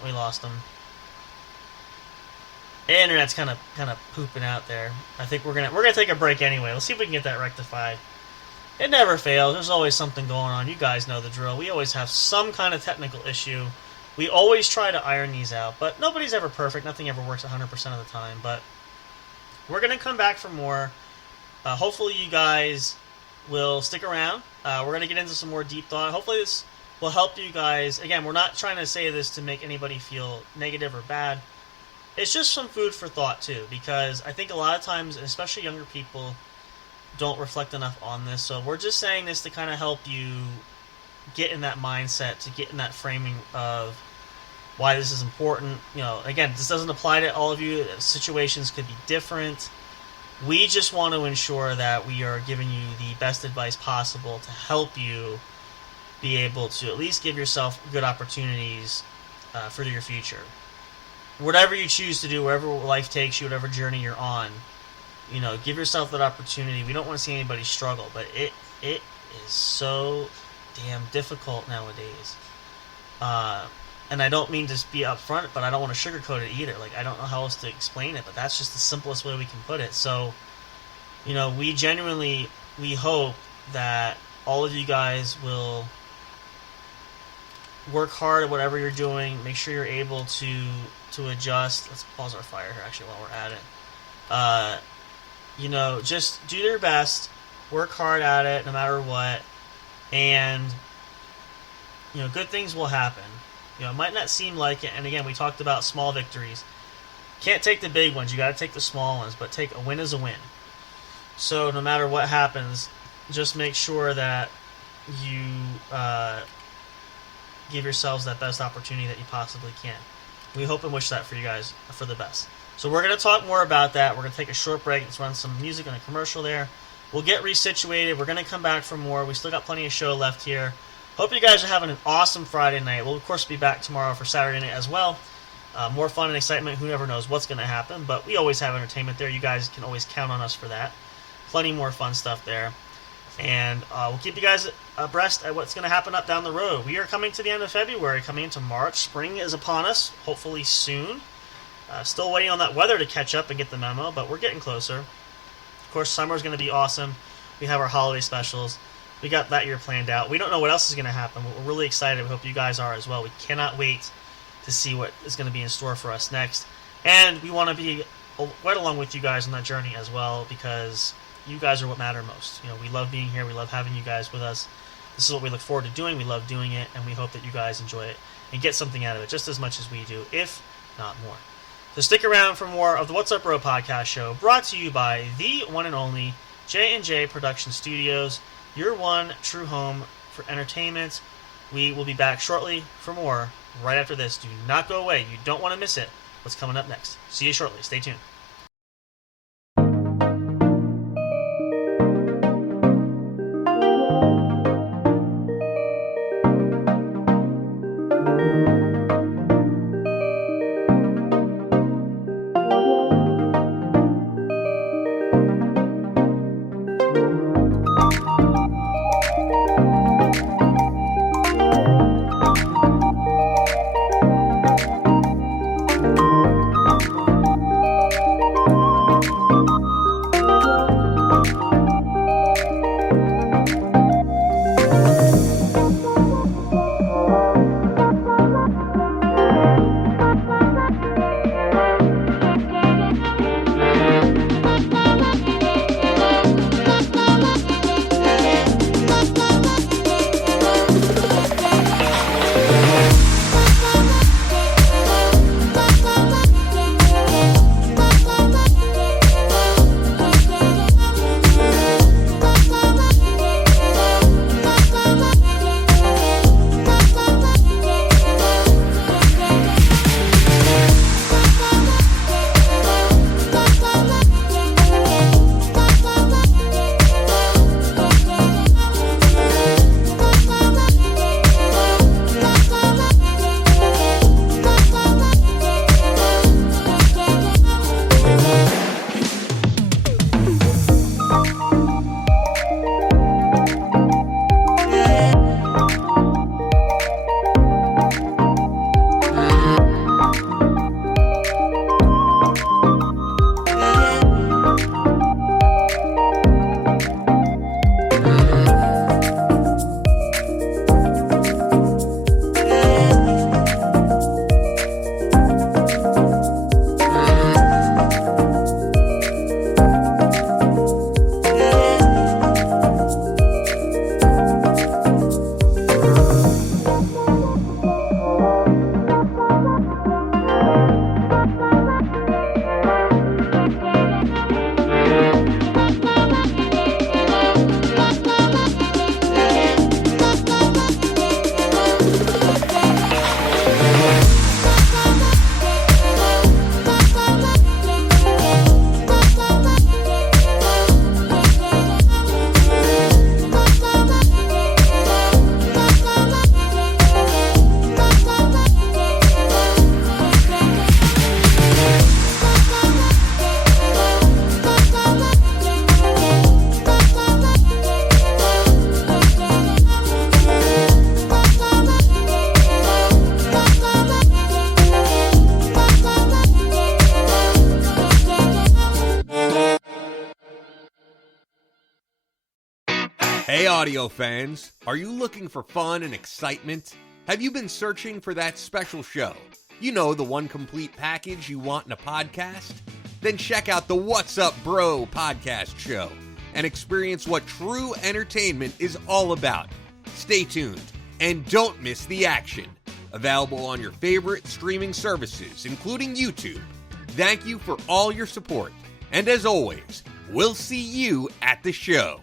We lost them. The internet's kind of pooping out there. I think we're gonna take a break anyway. Let's see if we can get that rectified. It never fails. There's always something going on. You guys know the drill. We always have some kind of technical issue. We always try to iron these out, but nobody's ever perfect. Nothing ever works 100% of the time. But we're gonna come back for more. Hopefully, you guys will stick around. We're gonna get into some more deep thought. Hopefully, this will help you guys. Again, we're not trying to say this to make anybody feel negative or bad. It's just some food for thought, too, because I think a lot of times, especially younger people, don't reflect enough on this. So we're just saying this to kind of help you get in that mindset, to get in that framing of why this is important. Again, this doesn't apply to all of you. Situations could be different. We just want to ensure that we are giving you the best advice possible to help you be able to at least give yourself good opportunities for your future. Whatever you choose to do, wherever life takes you, whatever journey you're on, give yourself that opportunity. We don't want to see anybody struggle, but it is so damn difficult nowadays. And I don't mean to be upfront, but I don't want to sugarcoat it either. Like, I don't know how else to explain it, but that's just the simplest way we can put it. So, we hope that all of you guys will work hard at whatever you're doing. Make sure you're able to adjust. Let's pause our fire here, actually, while we're at it. Just do your best. Work hard at it, no matter what. And, good things will happen. It might not seem like it. And again, we talked about small victories. Can't take the big ones. You got to take the small ones. But take a win as a win. So no matter what happens, just make sure that you give yourselves that best opportunity that you possibly can. We hope and wish that for you guys for the best. So we're going to talk more about that. We're going to take a short break. Let's run some music and a commercial there. We'll get resituated. We're going to come back for more. We still got plenty of show left here. Hope you guys are having an awesome Friday night. We'll, of course, be back tomorrow for Saturday night as well. More fun and excitement. Who never knows what's going to happen, but we always have entertainment there. You guys can always count on us for that. Plenty more fun stuff there. And we'll keep you guys abreast at what's going to happen up down the road. We are coming to the end of February, coming into March. Spring is upon us, hopefully soon. Still waiting on that weather to catch up and get the memo, but we're getting closer. Of course, summer is going to be awesome. We have our holiday specials. We got that year planned out. We don't know what else is going to happen. We're really excited. We hope you guys are as well. We cannot wait to see what is going to be in store for us next. And we want to be right along with you guys on that journey as well, because you guys are what matter most. You know, we love being here. We love having you guys with us. This is what we look forward to doing. We love doing it, and we hope that you guys enjoy it and get something out of it just as much as we do, if not more. So stick around for more of the What's Up Bro podcast show, brought to you by the one and only J&J Production Studios, your one true home for entertainment. We will be back shortly for more right after this. Do not go away. You don't want to miss it. What's coming up next? See you shortly. Stay tuned. Hey audio fans, are you looking for fun and excitement? Have you been searching for that special show? You know, the one complete package you want in a podcast? Then check out the What's Up Bro podcast show and experience what true entertainment is all about. Stay tuned and don't miss the action. Available on your favorite streaming services, including YouTube. Thank you for all your support. And as always, we'll see you at the show.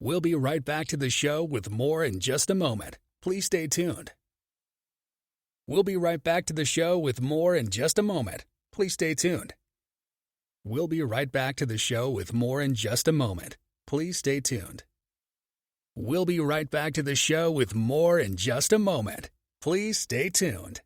We'll be right back to the show with more in just a moment. Please stay tuned. We'll be right back to the show with more in just a moment. Please stay tuned. We'll be right back to the show with more in just a moment. Please stay tuned. We'll be right back to the show with more in just a moment. Please stay tuned.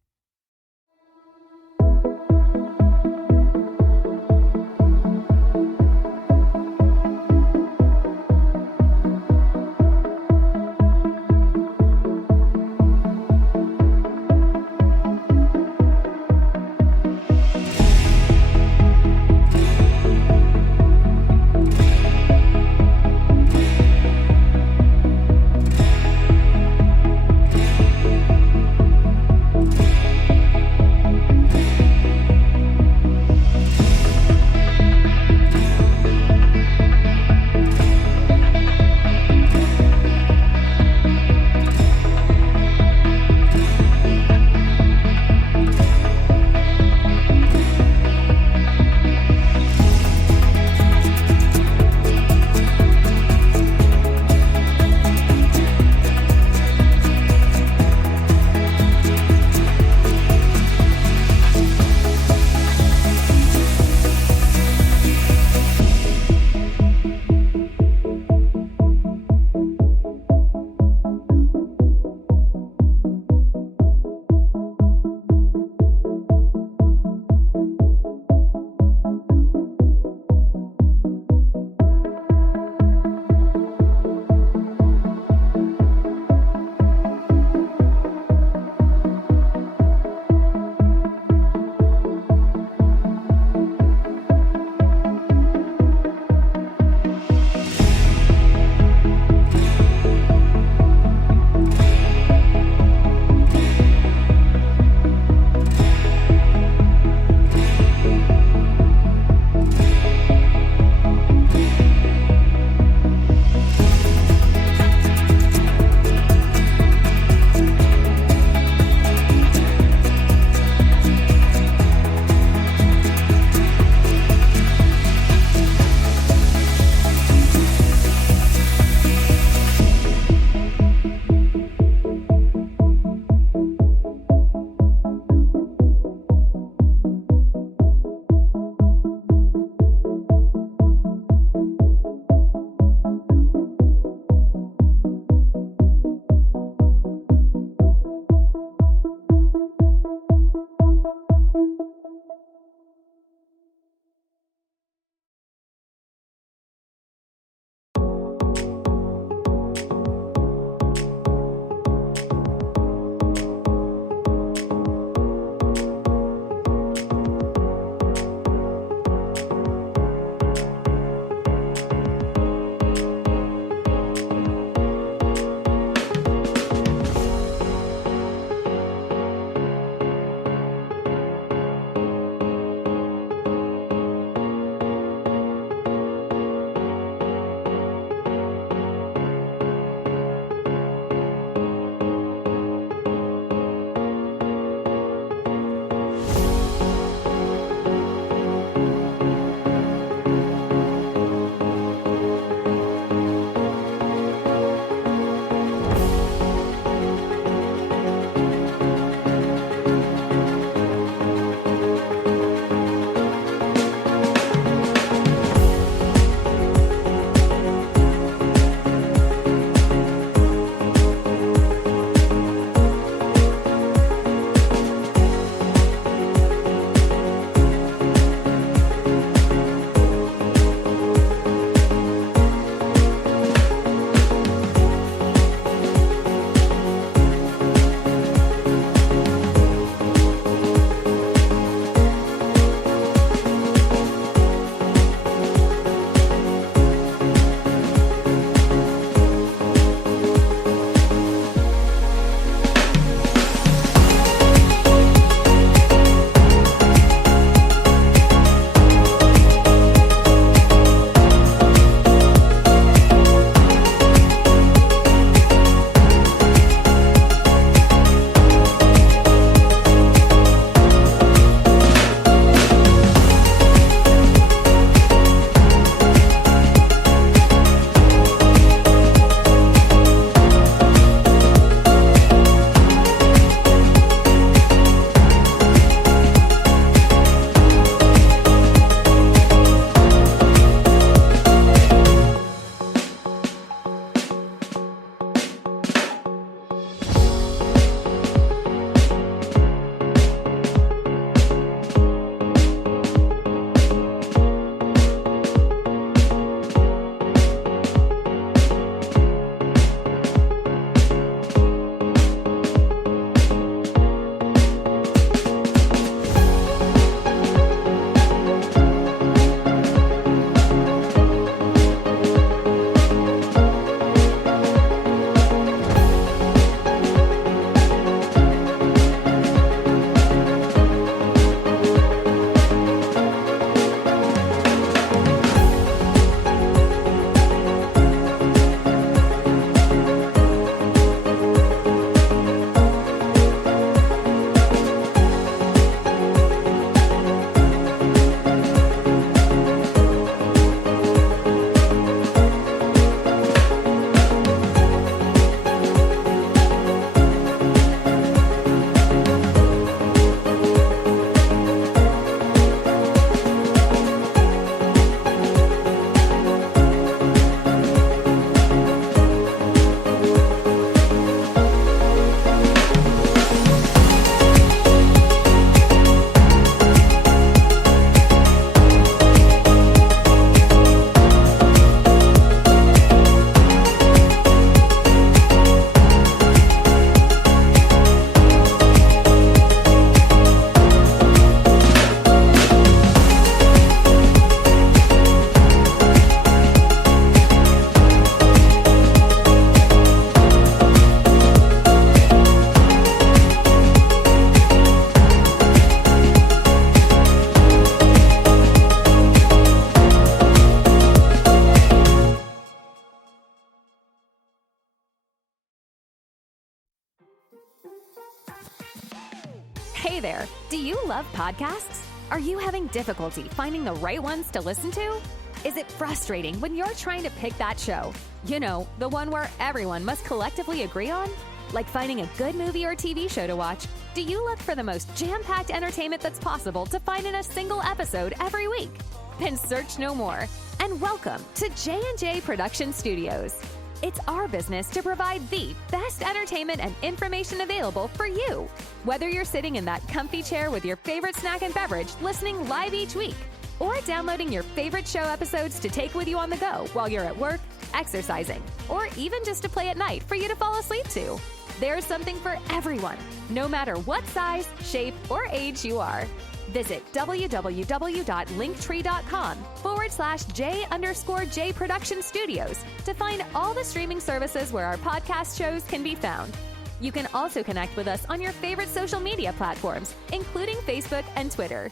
Hey there, do you love podcasts? Are you having difficulty finding the right ones to listen to? Is it frustrating when you're trying to pick that show? You know, the one where everyone must collectively agree on? Like finding a good movie or TV show to watch, do you look for the most jam-packed entertainment that's possible to find in a single episode every week? Then search no more, and welcome to J&J Production Studios. It's our business to provide the best entertainment and information available for you. Whether you're sitting in that comfy chair with your favorite snack and beverage listening live each week, or downloading your favorite show episodes to take with you on the go while you're at work, exercising, or even just to play at night for you to fall asleep to. There's something for everyone, no matter what size, shape, or age you are. Visit www.linktree.com/J_J Production Studios to find all the streaming services where our podcast shows can be found. You can also connect with us on your favorite social media platforms, including Facebook and Twitter.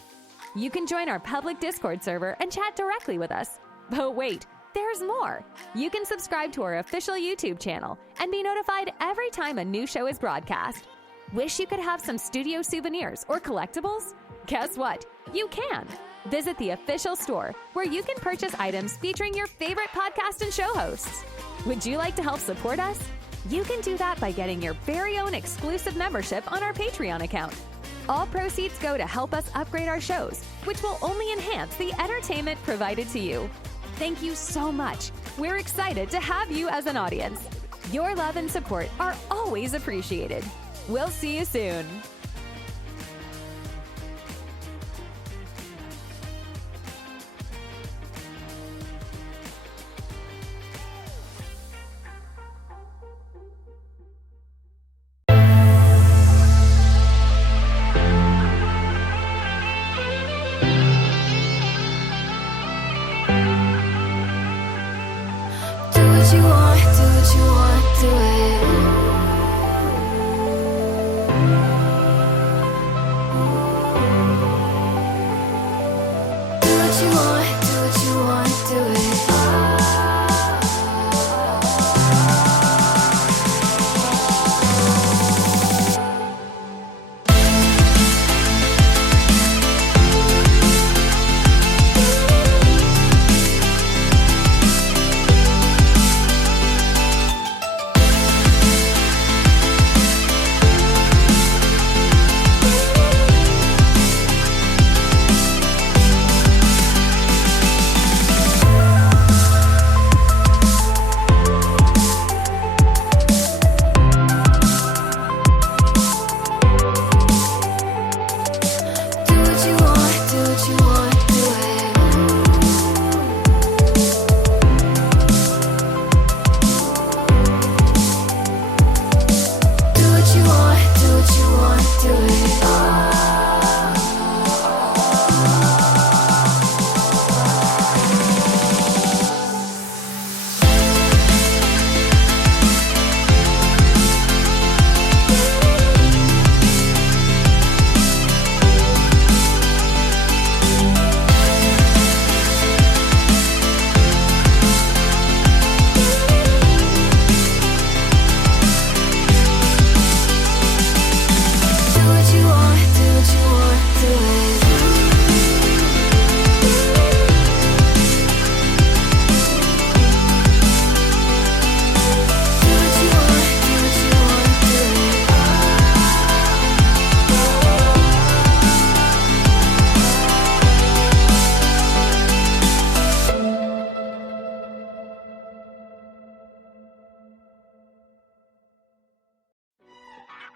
You can join our public Discord server and chat directly with us. But wait, there's more. You can subscribe to our official YouTube channel and be notified every time a new show is broadcast. Wish you could have some studio souvenirs or collectibles? Guess what? You can. Visit the official store where you can purchase items featuring your favorite podcast and show hosts. Would you like to help support us? You can do that by getting your very own exclusive membership on our Patreon account. All proceeds go to help us upgrade our shows, which will only enhance the entertainment provided to you. Thank you so much. We're excited to have you as an audience. Your love and support are always appreciated. We'll see you soon.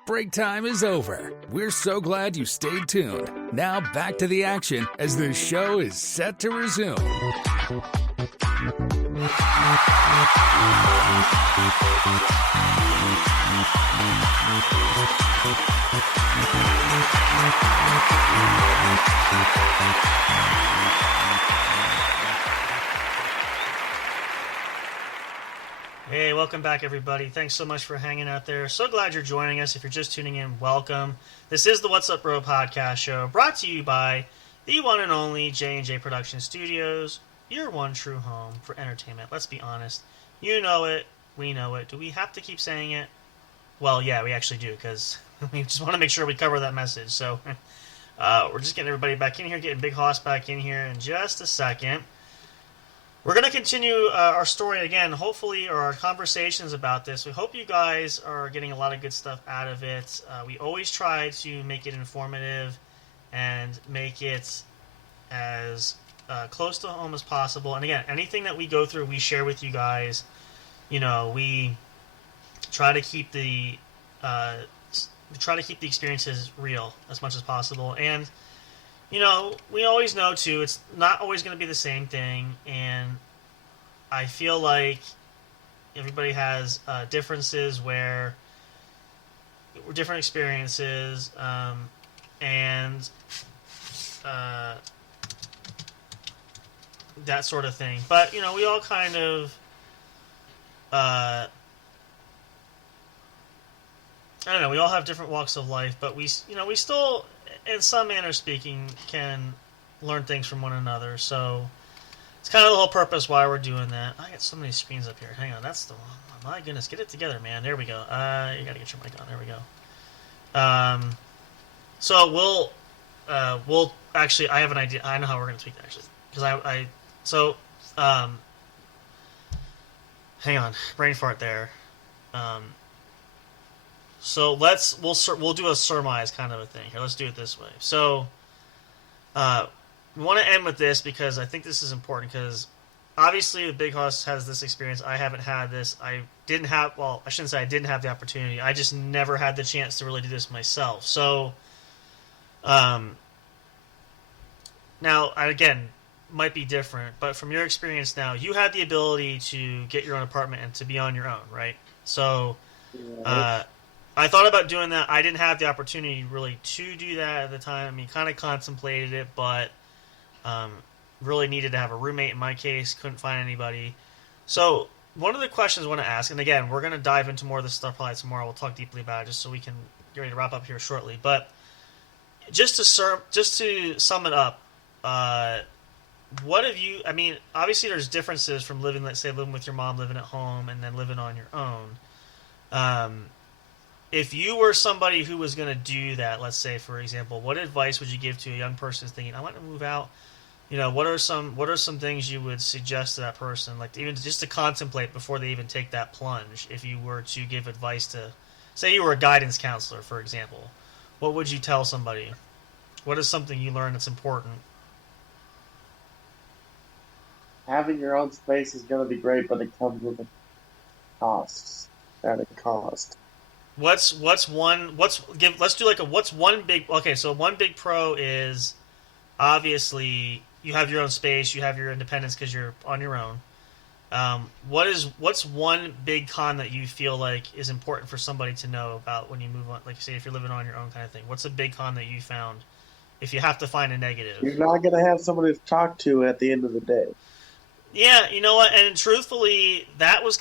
Break time is over. We're so glad you stayed tuned. Now back to the action as the show is set to resume. Hey, welcome back, everybody. Thanks so much for hanging out there. So glad you're joining us. If you're just tuning in, welcome. This is the What's Up Bro podcast show, brought to you by the one and only J&J Production Studios, your one true home for entertainment. Let's be honest. You know it. We know it. Do we have to keep saying it? Well, yeah, we actually do, because We just want to make sure we cover that message. So we're just getting everybody back in here, getting Big Hoss back in here in just a second. We're going to continue our story again, hopefully, or our conversations about this. We hope you guys are getting a lot of good stuff out of it. We always try to make it informative and make it as close to home as possible. And again, anything that we go through, we share with you guys. We try to keep the experiences real as much as possible. And we always know, too, it's not always going to be the same thing, and I feel like everybody has differences where different experiences, and that sort of thing. But, we all kind of, I don't know, we all have different walks of life, but we still, in some manner speaking, can learn things from one another. So it's kind of the whole purpose why we're doing that. I got so many screens up here. Hang on, that's the one. Oh, my goodness, get it together, man. There we go. You got to get your mic on. There we go. So we'll actually, I have an idea. I know how we're going to tweak that, actually. Because hang on, brain fart there. So we'll do a surmise kind of a thing here. Let's do it this way. So we want to end with this because I think this is important, because obviously the Big Hoss has this experience. I haven't had this. I shouldn't say I didn't have the opportunity. I just never had the chance to really do this myself. So now, again, might be different, but from your experience now, you had the ability to get your own apartment and to be on your own, right? So I thought about doing that. I didn't have the opportunity really to do that at the time. I mean, kind of contemplated it, but really needed to have a roommate in my case. Couldn't find anybody. So one of the questions I want to ask, and again, we're going to dive into more of this stuff probably tomorrow. We'll talk deeply about it just so we can get ready to wrap up here shortly. But just to sum it up, what have you? I mean, obviously there's differences from living, let's say, living with your mom, living at home, and then living on your own. If you were somebody who was going to do that, let's say, for example, what advice would you give to a young person who's thinking, I want to move out? What are some things you would suggest to that person, like even just to contemplate before they even take that plunge? If you were to give advice to, say you were a guidance counselor, for example, what would you tell somebody? What is something you learned that's important? Having your own space is going to be great, but it comes with a cost. At a cost. Let's do like what's one big, okay, so one big pro is obviously you have your own space, you have your independence because you're on your own. What's one big con that you feel like is important for somebody to know about when you move on, like say if you're living on your own kind of thing? What's a big con that you found if you have to find a negative? You're not going to have somebody to talk to at the end of the day. Yeah, you know what, and truthfully, that was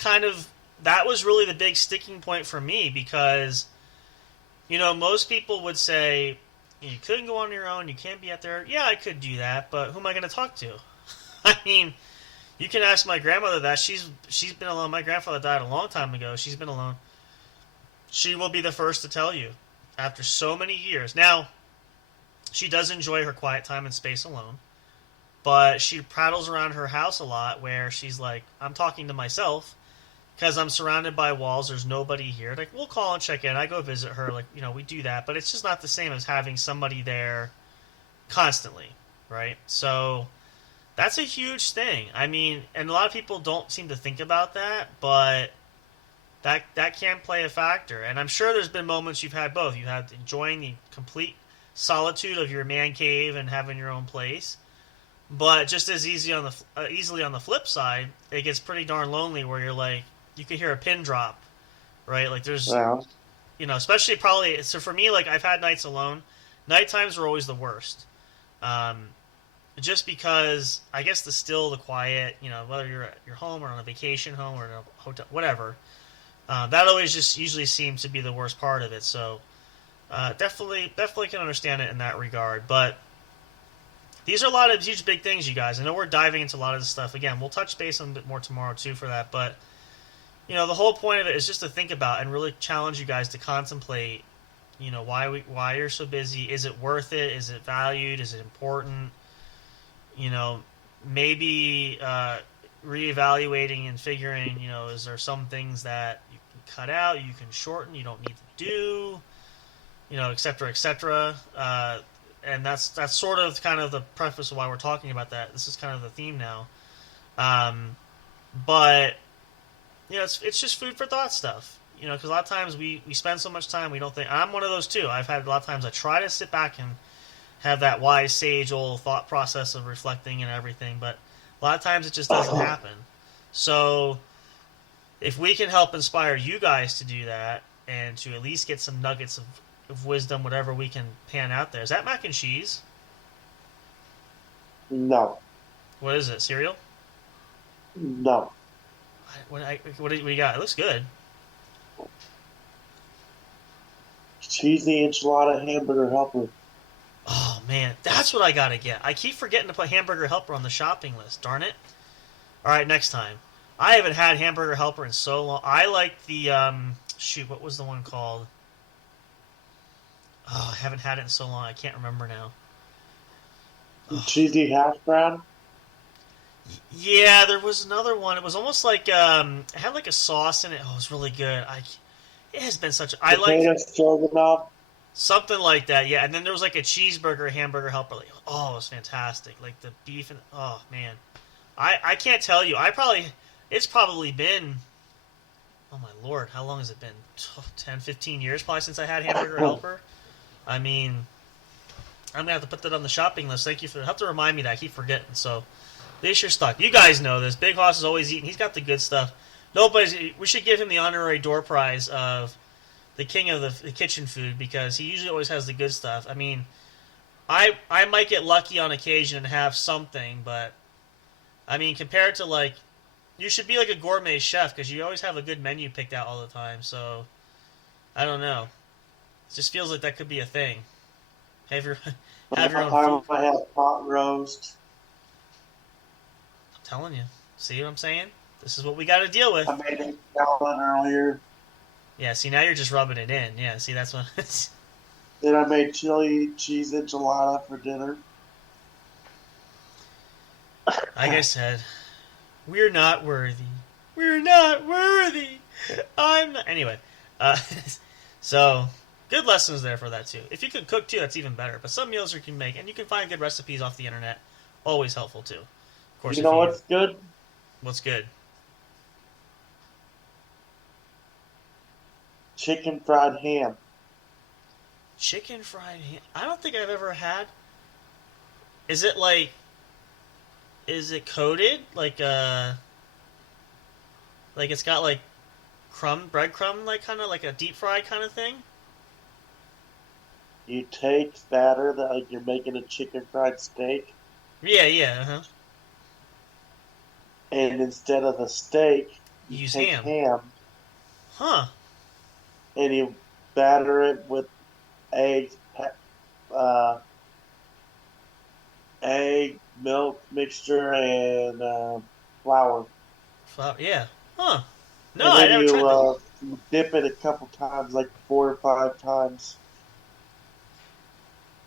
really the big sticking point for me, because, most people would say, you couldn't go on your own, you can't be out there. Yeah, I could do that, but who am I going to talk to? I mean, you can ask my grandmother that. She's been alone. My grandfather died a long time ago. She's been alone. She will be the first to tell you after so many years. Now, she does enjoy her quiet time and space alone, but she prattles around her house a lot where she's like, I'm talking to myself, because I'm surrounded by walls, there's nobody here. Like, we'll call and check in. I go visit her. Like, we do that. But it's just not the same as having somebody there constantly, right? So that's a huge thing. I mean, and a lot of people don't seem to think about that, but that can play a factor. And I'm sure there's been moments you've had both. You had enjoying the complete solitude of your man cave and having your own place. But just as easily on the flip side, it gets pretty darn lonely where you're like, you could hear a pin drop, right? Like there's, especially probably, so for me, like I've had nights alone. Night times are always the worst. Just because I guess the quiet, whether you're at your home or on a vacation home or in a hotel, whatever, that always just usually seems to be the worst part of it. So definitely can understand it in that regard. But these are a lot of huge, big things, you guys. I know we're diving into a lot of this stuff. Again, we'll touch base on a bit more tomorrow, too, for that. But, the whole point of it is just to think about and really challenge you guys to contemplate, You know, why you're so busy. Is it worth it? Is it valued? Is it important? You know, maybe reevaluating and figuring, you know, is there some things that you can cut out, you can shorten, you don't need to do, you know, et cetera, et cetera. And that's sort of kind of the preface of why we're talking about that. This is kind of the theme now. But, you know, it's just food for thought stuff. You know, because a lot of times we spend so much time, we don't think. I'm one of those too. I've had a lot of times I try to sit back and have that wise, sage old thought process of reflecting and everything, but a lot of times it just doesn't happen. So if we can help inspire you guys to do that and to at least get some nuggets of wisdom, whatever we can pan out there. Is that mac and cheese? No. What is it, cereal? No. What do we got? It looks good. Cheesy enchilada hamburger helper. Oh, man, that's what I gotta get. I keep forgetting to put Hamburger Helper on the shopping list. Darn it. All right, next time. I haven't had Hamburger Helper in so long. I like the, what was the one called? Oh, I haven't had it in so long. I can't remember now. Cheesy hash brown? Yeah, there was another one. It was almost like, it had like a sauce in it. Oh, it was really good. It has been such a... Potato stroganoff? Something like that, yeah. And then there was like a cheeseburger Hamburger Helper. Like, oh, it was fantastic. Like the beef and... Oh, man. I can't tell you. It's probably been... Oh, my Lord. How long has it been? 10, 15 years probably since I had Hamburger Helper. I mean, I'm going to have to put that on the shopping list. Thank you for... Have to remind me that. I keep forgetting. So, this your stuff. You guys know this. Big Hoss is always eating. He's got the good stuff. We should give him the honorary door prize of the king of the kitchen food because he usually always has the good stuff. I mean, I might get lucky on occasion and have something, but I mean, compared to like, you should be like a gourmet chef because you always have a good menu picked out all the time. So, I don't know. It just feels like that could be a thing. Have your own food. I have pot roast. I'm telling you. See what I'm saying? This is what we got to deal with. I made a salad earlier. Yeah, see, now you're just rubbing it in. Yeah, see, that's what... Then I made chili cheese enchilada for dinner. Like I said, we're not worthy. We're not worthy. I'm not... Anyway, so, good lessons there for that, too. If you can cook, too, that's even better. But some meals you can make, and you can find good recipes off the internet. Always helpful, too. Of course, you know what's good? What's good? Chicken fried ham. Chicken fried ham? I don't think I've ever had... Is it like... Is it coated? Like it's got like breadcrumb, like kind of like a deep fried kind of thing? You take batter that like you're making a chicken fried steak. Yeah, uh-huh. And instead of the steak, you use take ham. ham. Huh. And you batter it with egg, milk mixture, and flour. Yeah. Huh. No, and I then never tried that. you dip it a couple times, like 4 or 5 times.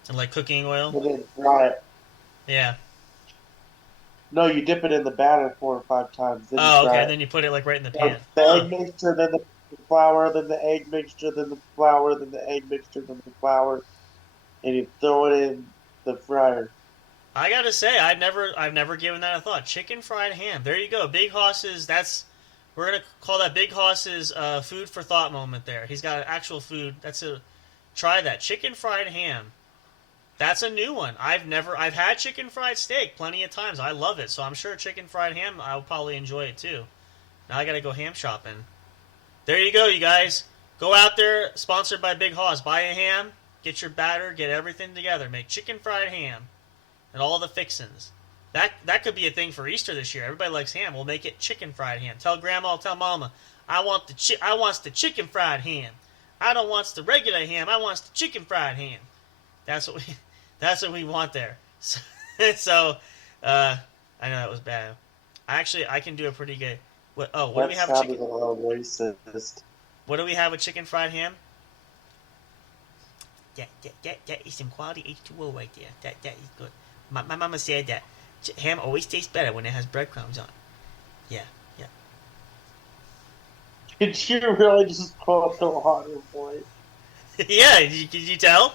And like cooking oil? And then fry it. Yeah. No, you dip it in the batter 4 or 5 times. Then Oh, you fry okay. it. Then you put it like right in the pan. The egg mixture, then the flour, then the egg mixture, then the flour, then the egg mixture, then the flour, and you throw it in the fryer. I gotta say, I've never given that a thought. Chicken fried ham. There you go. Big Hoss's. We're gonna call that Big Hoss's food for thought moment. There, he's got actual food. Try that chicken fried ham. That's a new one. I've had chicken fried steak plenty of times. I love it. So I'm sure chicken fried ham, I'll probably enjoy it too. Now I gotta go ham shopping. There you go, you guys. Go out there, sponsored by Big Hoss. Buy a ham, get your batter, get everything together. Make chicken fried ham and all the fixins. That could be a thing for Easter this year. Everybody likes ham. We'll make it chicken fried ham. Tell Grandma, tell Mama, I want the chicken fried ham. I don't want the regular ham. I want the chicken fried ham. That's what we want there. So I know that was bad. I can do a pretty good. What do we have? That sounded a little racist. What do we have with chicken fried ham? that is some quality H2O right there. That is good. My mama said that ham always tastes better when it has breadcrumbs on it. Yeah, yeah. Did you really just quote the water boy? Yeah, did you tell?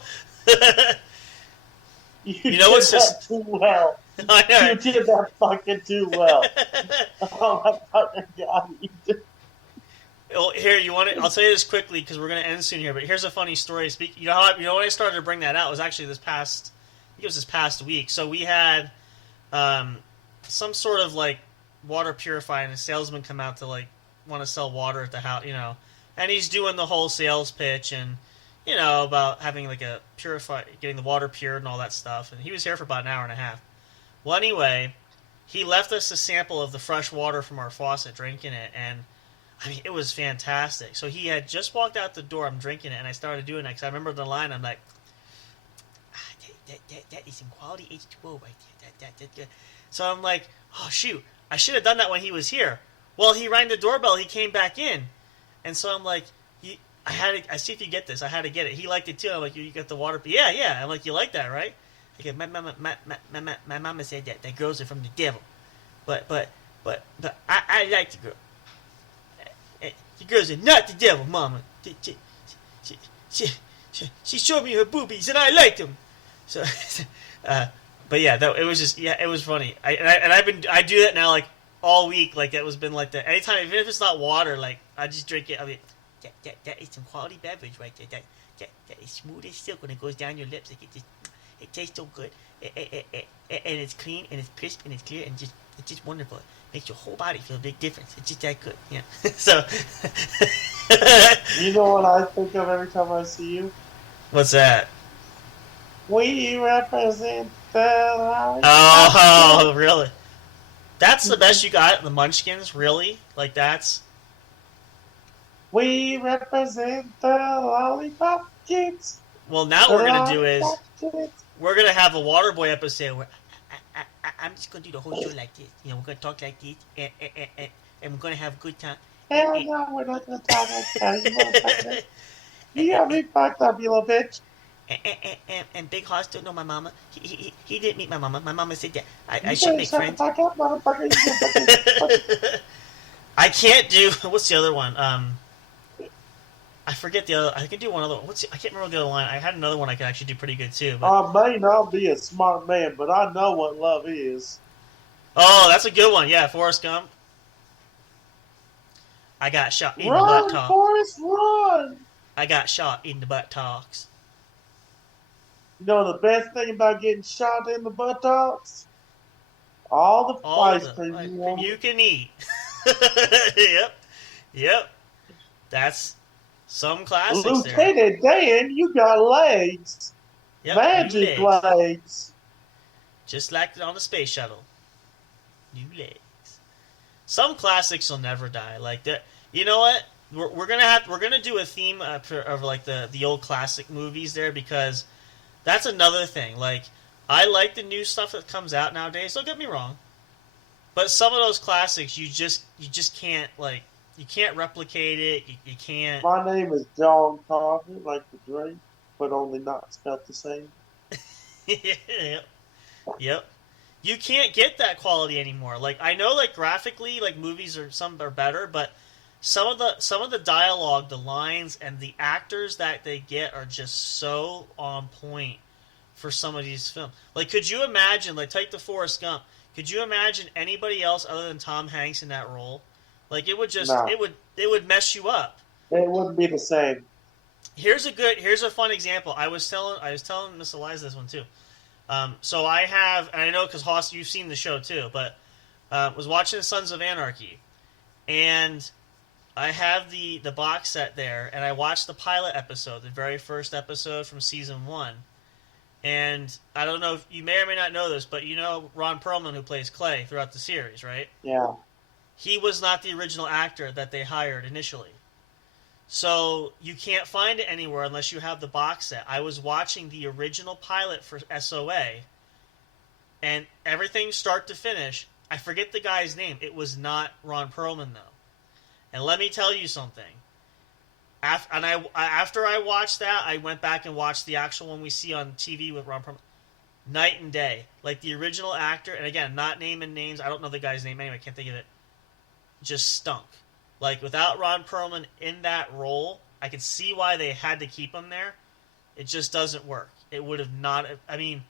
You know did what's that just... too well. I know. You did that fucking too well. Oh my fucking god, you did. Well, here, you want it? I'll tell you this quickly because we're gonna end soon here. But here's a funny story. You know when I started to bring that out was actually this past. I think it was this past week. So we had some sort of like water purifier, and a salesman come out to like want to sell water at the house, and he's doing the whole sales pitch and about having like a purify, getting the water cured and all that stuff. And he was here for about an hour and a half. Well, anyway, he left us a sample of the fresh water from our faucet, drinking it, and I mean, it was fantastic. So he had just walked out the door. I'm drinking it, and I started doing it because I remember the line. I'm like, that is some quality H2O right there. That. So I'm like, oh, shoot. I should have done that when he was here. Well, he rang the doorbell. He came back in. And so I'm like, I see if you get this. I had to get it. He liked it, too. I'm like, you got the water? Yeah. I'm like, you like that, right? I go, my mama said that girls are from the devil. But I like the girl. The girls are not the devil, Mama. She showed me her boobies, and I liked them. So, but yeah, it was just it was funny. I do that now like all week. Like that was been like that. Anytime, even if it's not water, like I just drink it. I mean, that is some quality beverage right there. That is smooth as silk when it goes down your lips. Like it tastes so good, and it's clean and it's crisp and it's clear and it's just wonderful. Makes your whole body feel a big difference. It's just that good. Yeah. So. You know what I think of every time I see you? What's that? We represent the light. Oh, really? That's the best you got? The Munchkins? Really? Like that's... We represent the lollipop kids. Well, now what we're going to do is... We're going to have a Waterboy episode where... I'm just going to do the whole show like this. We're going to talk like this, and we're going to have a good time. Hell no, we're not going to talk like that. You got me fucked up, you little bitch. And Big Hoss don't know my mama. He didn't meet my mama. My mama said that I should make friends. Fuck up, motherfucker. I can't do... What's the other one? I forget the other... I can do one other... I can't remember the other line. I had another one I could actually do pretty good, too. But... I may not be a smart man, but I know what love is. Oh, that's a good one. Yeah, Forrest Gump. I got shot in the butt talks. Run, Forrest, run! I got shot in the butt talks. You know the best thing about getting shot in the buttocks? All the ice cream you can eat. Yep. That's some classics Lieutenant Dan, you got legs. Yep, Magic legs. Just like on the space shuttle. New legs. Some classics will never die. Like that. You know what? We're gonna do a theme of like the old classic movies there, because that's another thing. Like, I like the new stuff that comes out nowadays. Don't get me wrong, but some of those classics you just can't, like, you can't replicate it. You can't. My name is John Carter, like the drink, but only not spelled the same. Yep. You can't get that quality anymore. Like, I know, like, graphically, like, movies some are better, but some of the dialogue, the lines, and the actors that they get are just so on point for some of these films. Like, could you imagine, like, take the Forrest Gump, could you imagine anybody else other than Tom Hanks in that role? Like, it would just, no. it would mess you up. It wouldn't be the same. Here's a fun example. I was telling Miss Eliza this one too. So I have, and I know because Hoss, you've seen the show too, but was watching Sons of Anarchy, and I have the box set there, and I watched the pilot episode, the very first episode from season 1. And I don't know if you may or may not know this, but you know Ron Perlman, who plays Clay throughout the series, right? Yeah. He was not the original actor that they hired initially. So you can't find it anywhere unless you have the box set. I was watching the original pilot for SOA, and everything start to finish, I forget the guy's name. It was not Ron Perlman, though. And let me tell you something. After I watched that, I went back and watched the actual one we see on TV with Ron Perlman. Night and day. Like the original actor, and again, not naming names, I don't know the guy's name anyway, I can't think of it, just stunk. Like, without Ron Perlman in that role, I could see why they had to keep him there. It just doesn't work. It would have not, I mean,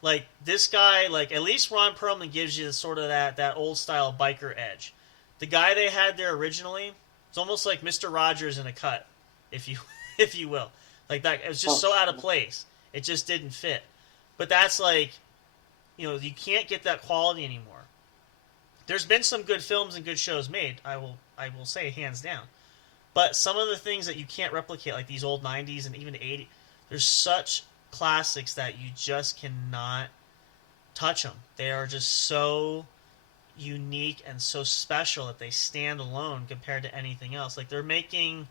like, this guy, like, at least Ron Perlman gives you sort of that old-style biker edge. The guy they had there originally, it's almost like Mr. Rogers in a cut, if you will. Like, that, it was just so out of place. It just didn't fit. But that's like, you can't get that quality anymore. There's been some good films and good shows made, I will say hands down. But some of the things that you can't replicate, like these old 90s and even 80s, there's such classics that you just cannot touch them. They are just so unique and so special that they stand alone compared to anything else. Like they're making...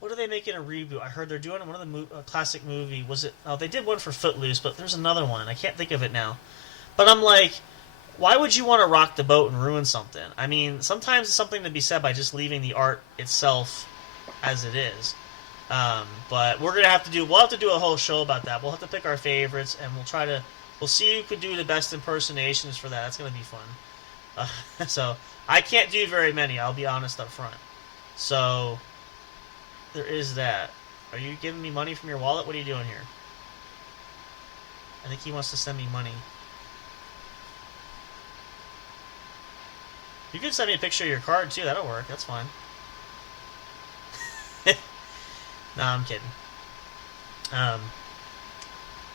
What are they making a reboot? I heard they're doing one of the classic movie. Was it? Oh, they did one for Footloose, but there's another one. I can't think of it now. But I'm like, why would you want to rock the boat and ruin something? I mean, sometimes it's something to be said by just leaving the art itself as it is. But we'll have to do a whole show about that. We'll have to pick our favorites, and we'll see who could do the best impersonations for that. That's going to be fun. So I can't do very many. I'll be honest up front. So. There is that. Are you giving me money from your wallet? What are you doing here? I think he wants to send me money. You can send me a picture of your card, too. That'll work. That's fine. Nah, I'm kidding.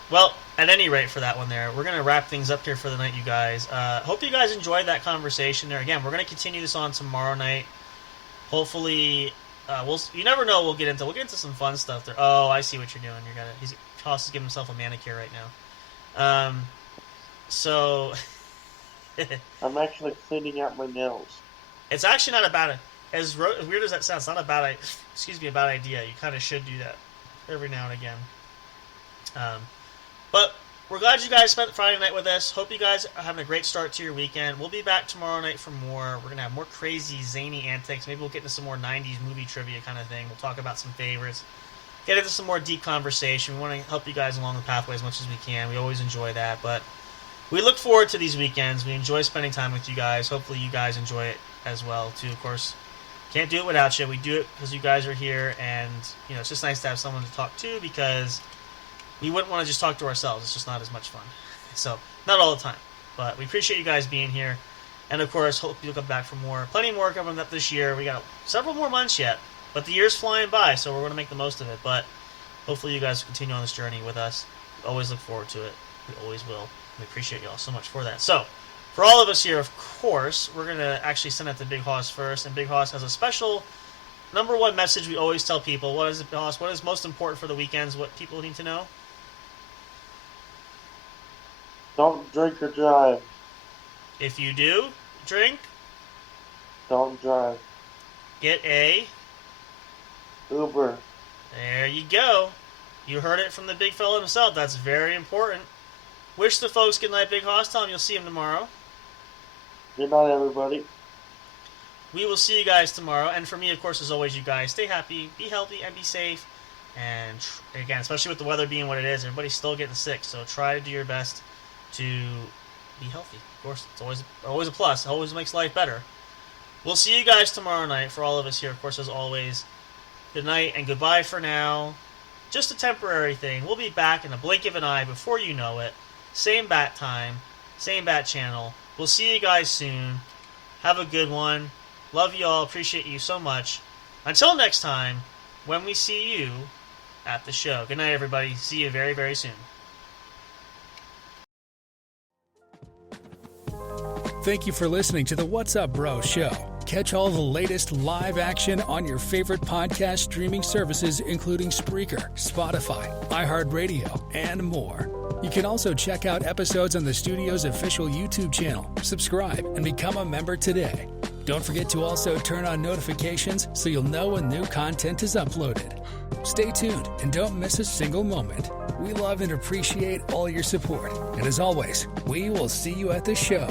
Well, at any rate for that one there, we're going to wrap things up here for the night, you guys. Hope you guys enjoyed that conversation there. Again, we're going to continue this on tomorrow night. Hopefully... you never know. We'll get into some fun stuff there. Oh, I see what you're doing. Toss is giving himself a manicure right now. So I'm actually cleaning out my nails. It's actually not a bad, as weird as that sounds. It's not a bad idea. You kind of should do that every now and again. But we're glad you guys spent Friday night with us. Hope you guys are having a great start to your weekend. We'll be back tomorrow night for more. We're going to have more crazy, zany antics. Maybe we'll get into some more 90s movie trivia kind of thing. We'll talk about some favorites. Get into some more deep conversation. We want to help you guys along the pathway as much as we can. We always enjoy that. But we look forward to these weekends. We enjoy spending time with you guys. Hopefully you guys enjoy it as well, too. Of course, can't do it without you. We do it because you guys are here. And, it's just nice to have someone to talk to because... we wouldn't want to just talk to ourselves. It's just not as much fun. So, not all the time. But we appreciate you guys being here. And, of course, hope you'll come back for more. Plenty more coming up this year. We got several more months yet. But the year's flying by, so we're going to make the most of it. But hopefully you guys will continue on this journey with us. We always look forward to it. We always will. We appreciate you all so much for that. So, for all of us here, of course, we're going to actually send it to Big Hoss first. And Big Hoss has a special... number one message we always tell people. What is it, Hoss? What is most important for the weekends? What people need to know? Don't drink or drive. If you do drink, don't drive. Get a Uber. There you go. You heard it from the big fella himself. That's very important. Wish the folks good night, Big Hoss. Tell them you'll see him tomorrow. Good night, everybody. We will see you guys tomorrow. And for me, of course, as always, you guys, stay happy, be healthy, and be safe. And again, especially with the weather being what it is, everybody's still getting sick. So try to do your best to be healthy. Of course, it's always a plus. It always makes life better. We'll see you guys tomorrow night. For all of us here, of course, as always, good night and goodbye for now. Just a temporary thing. We'll be back in a blink of an eye before you know it. Same bat time, same bat channel. We'll see you guys soon. Have a good one. Love you all. Appreciate you so much. Until next time, when we see you at the show. Good night, everybody. See you very, very soon. Thank you for listening to the What's Up Bro show. Catch all the latest live action on your favorite podcast streaming services, including Spreaker, Spotify, iHeartRadio, and more. You can also check out episodes on the studio's official YouTube channel. Subscribe and become a member today. Don't forget to also turn on notifications so you'll know when new content is uploaded. Stay tuned and don't miss a single moment. We love and appreciate all your support. And as always, we will see you at the show.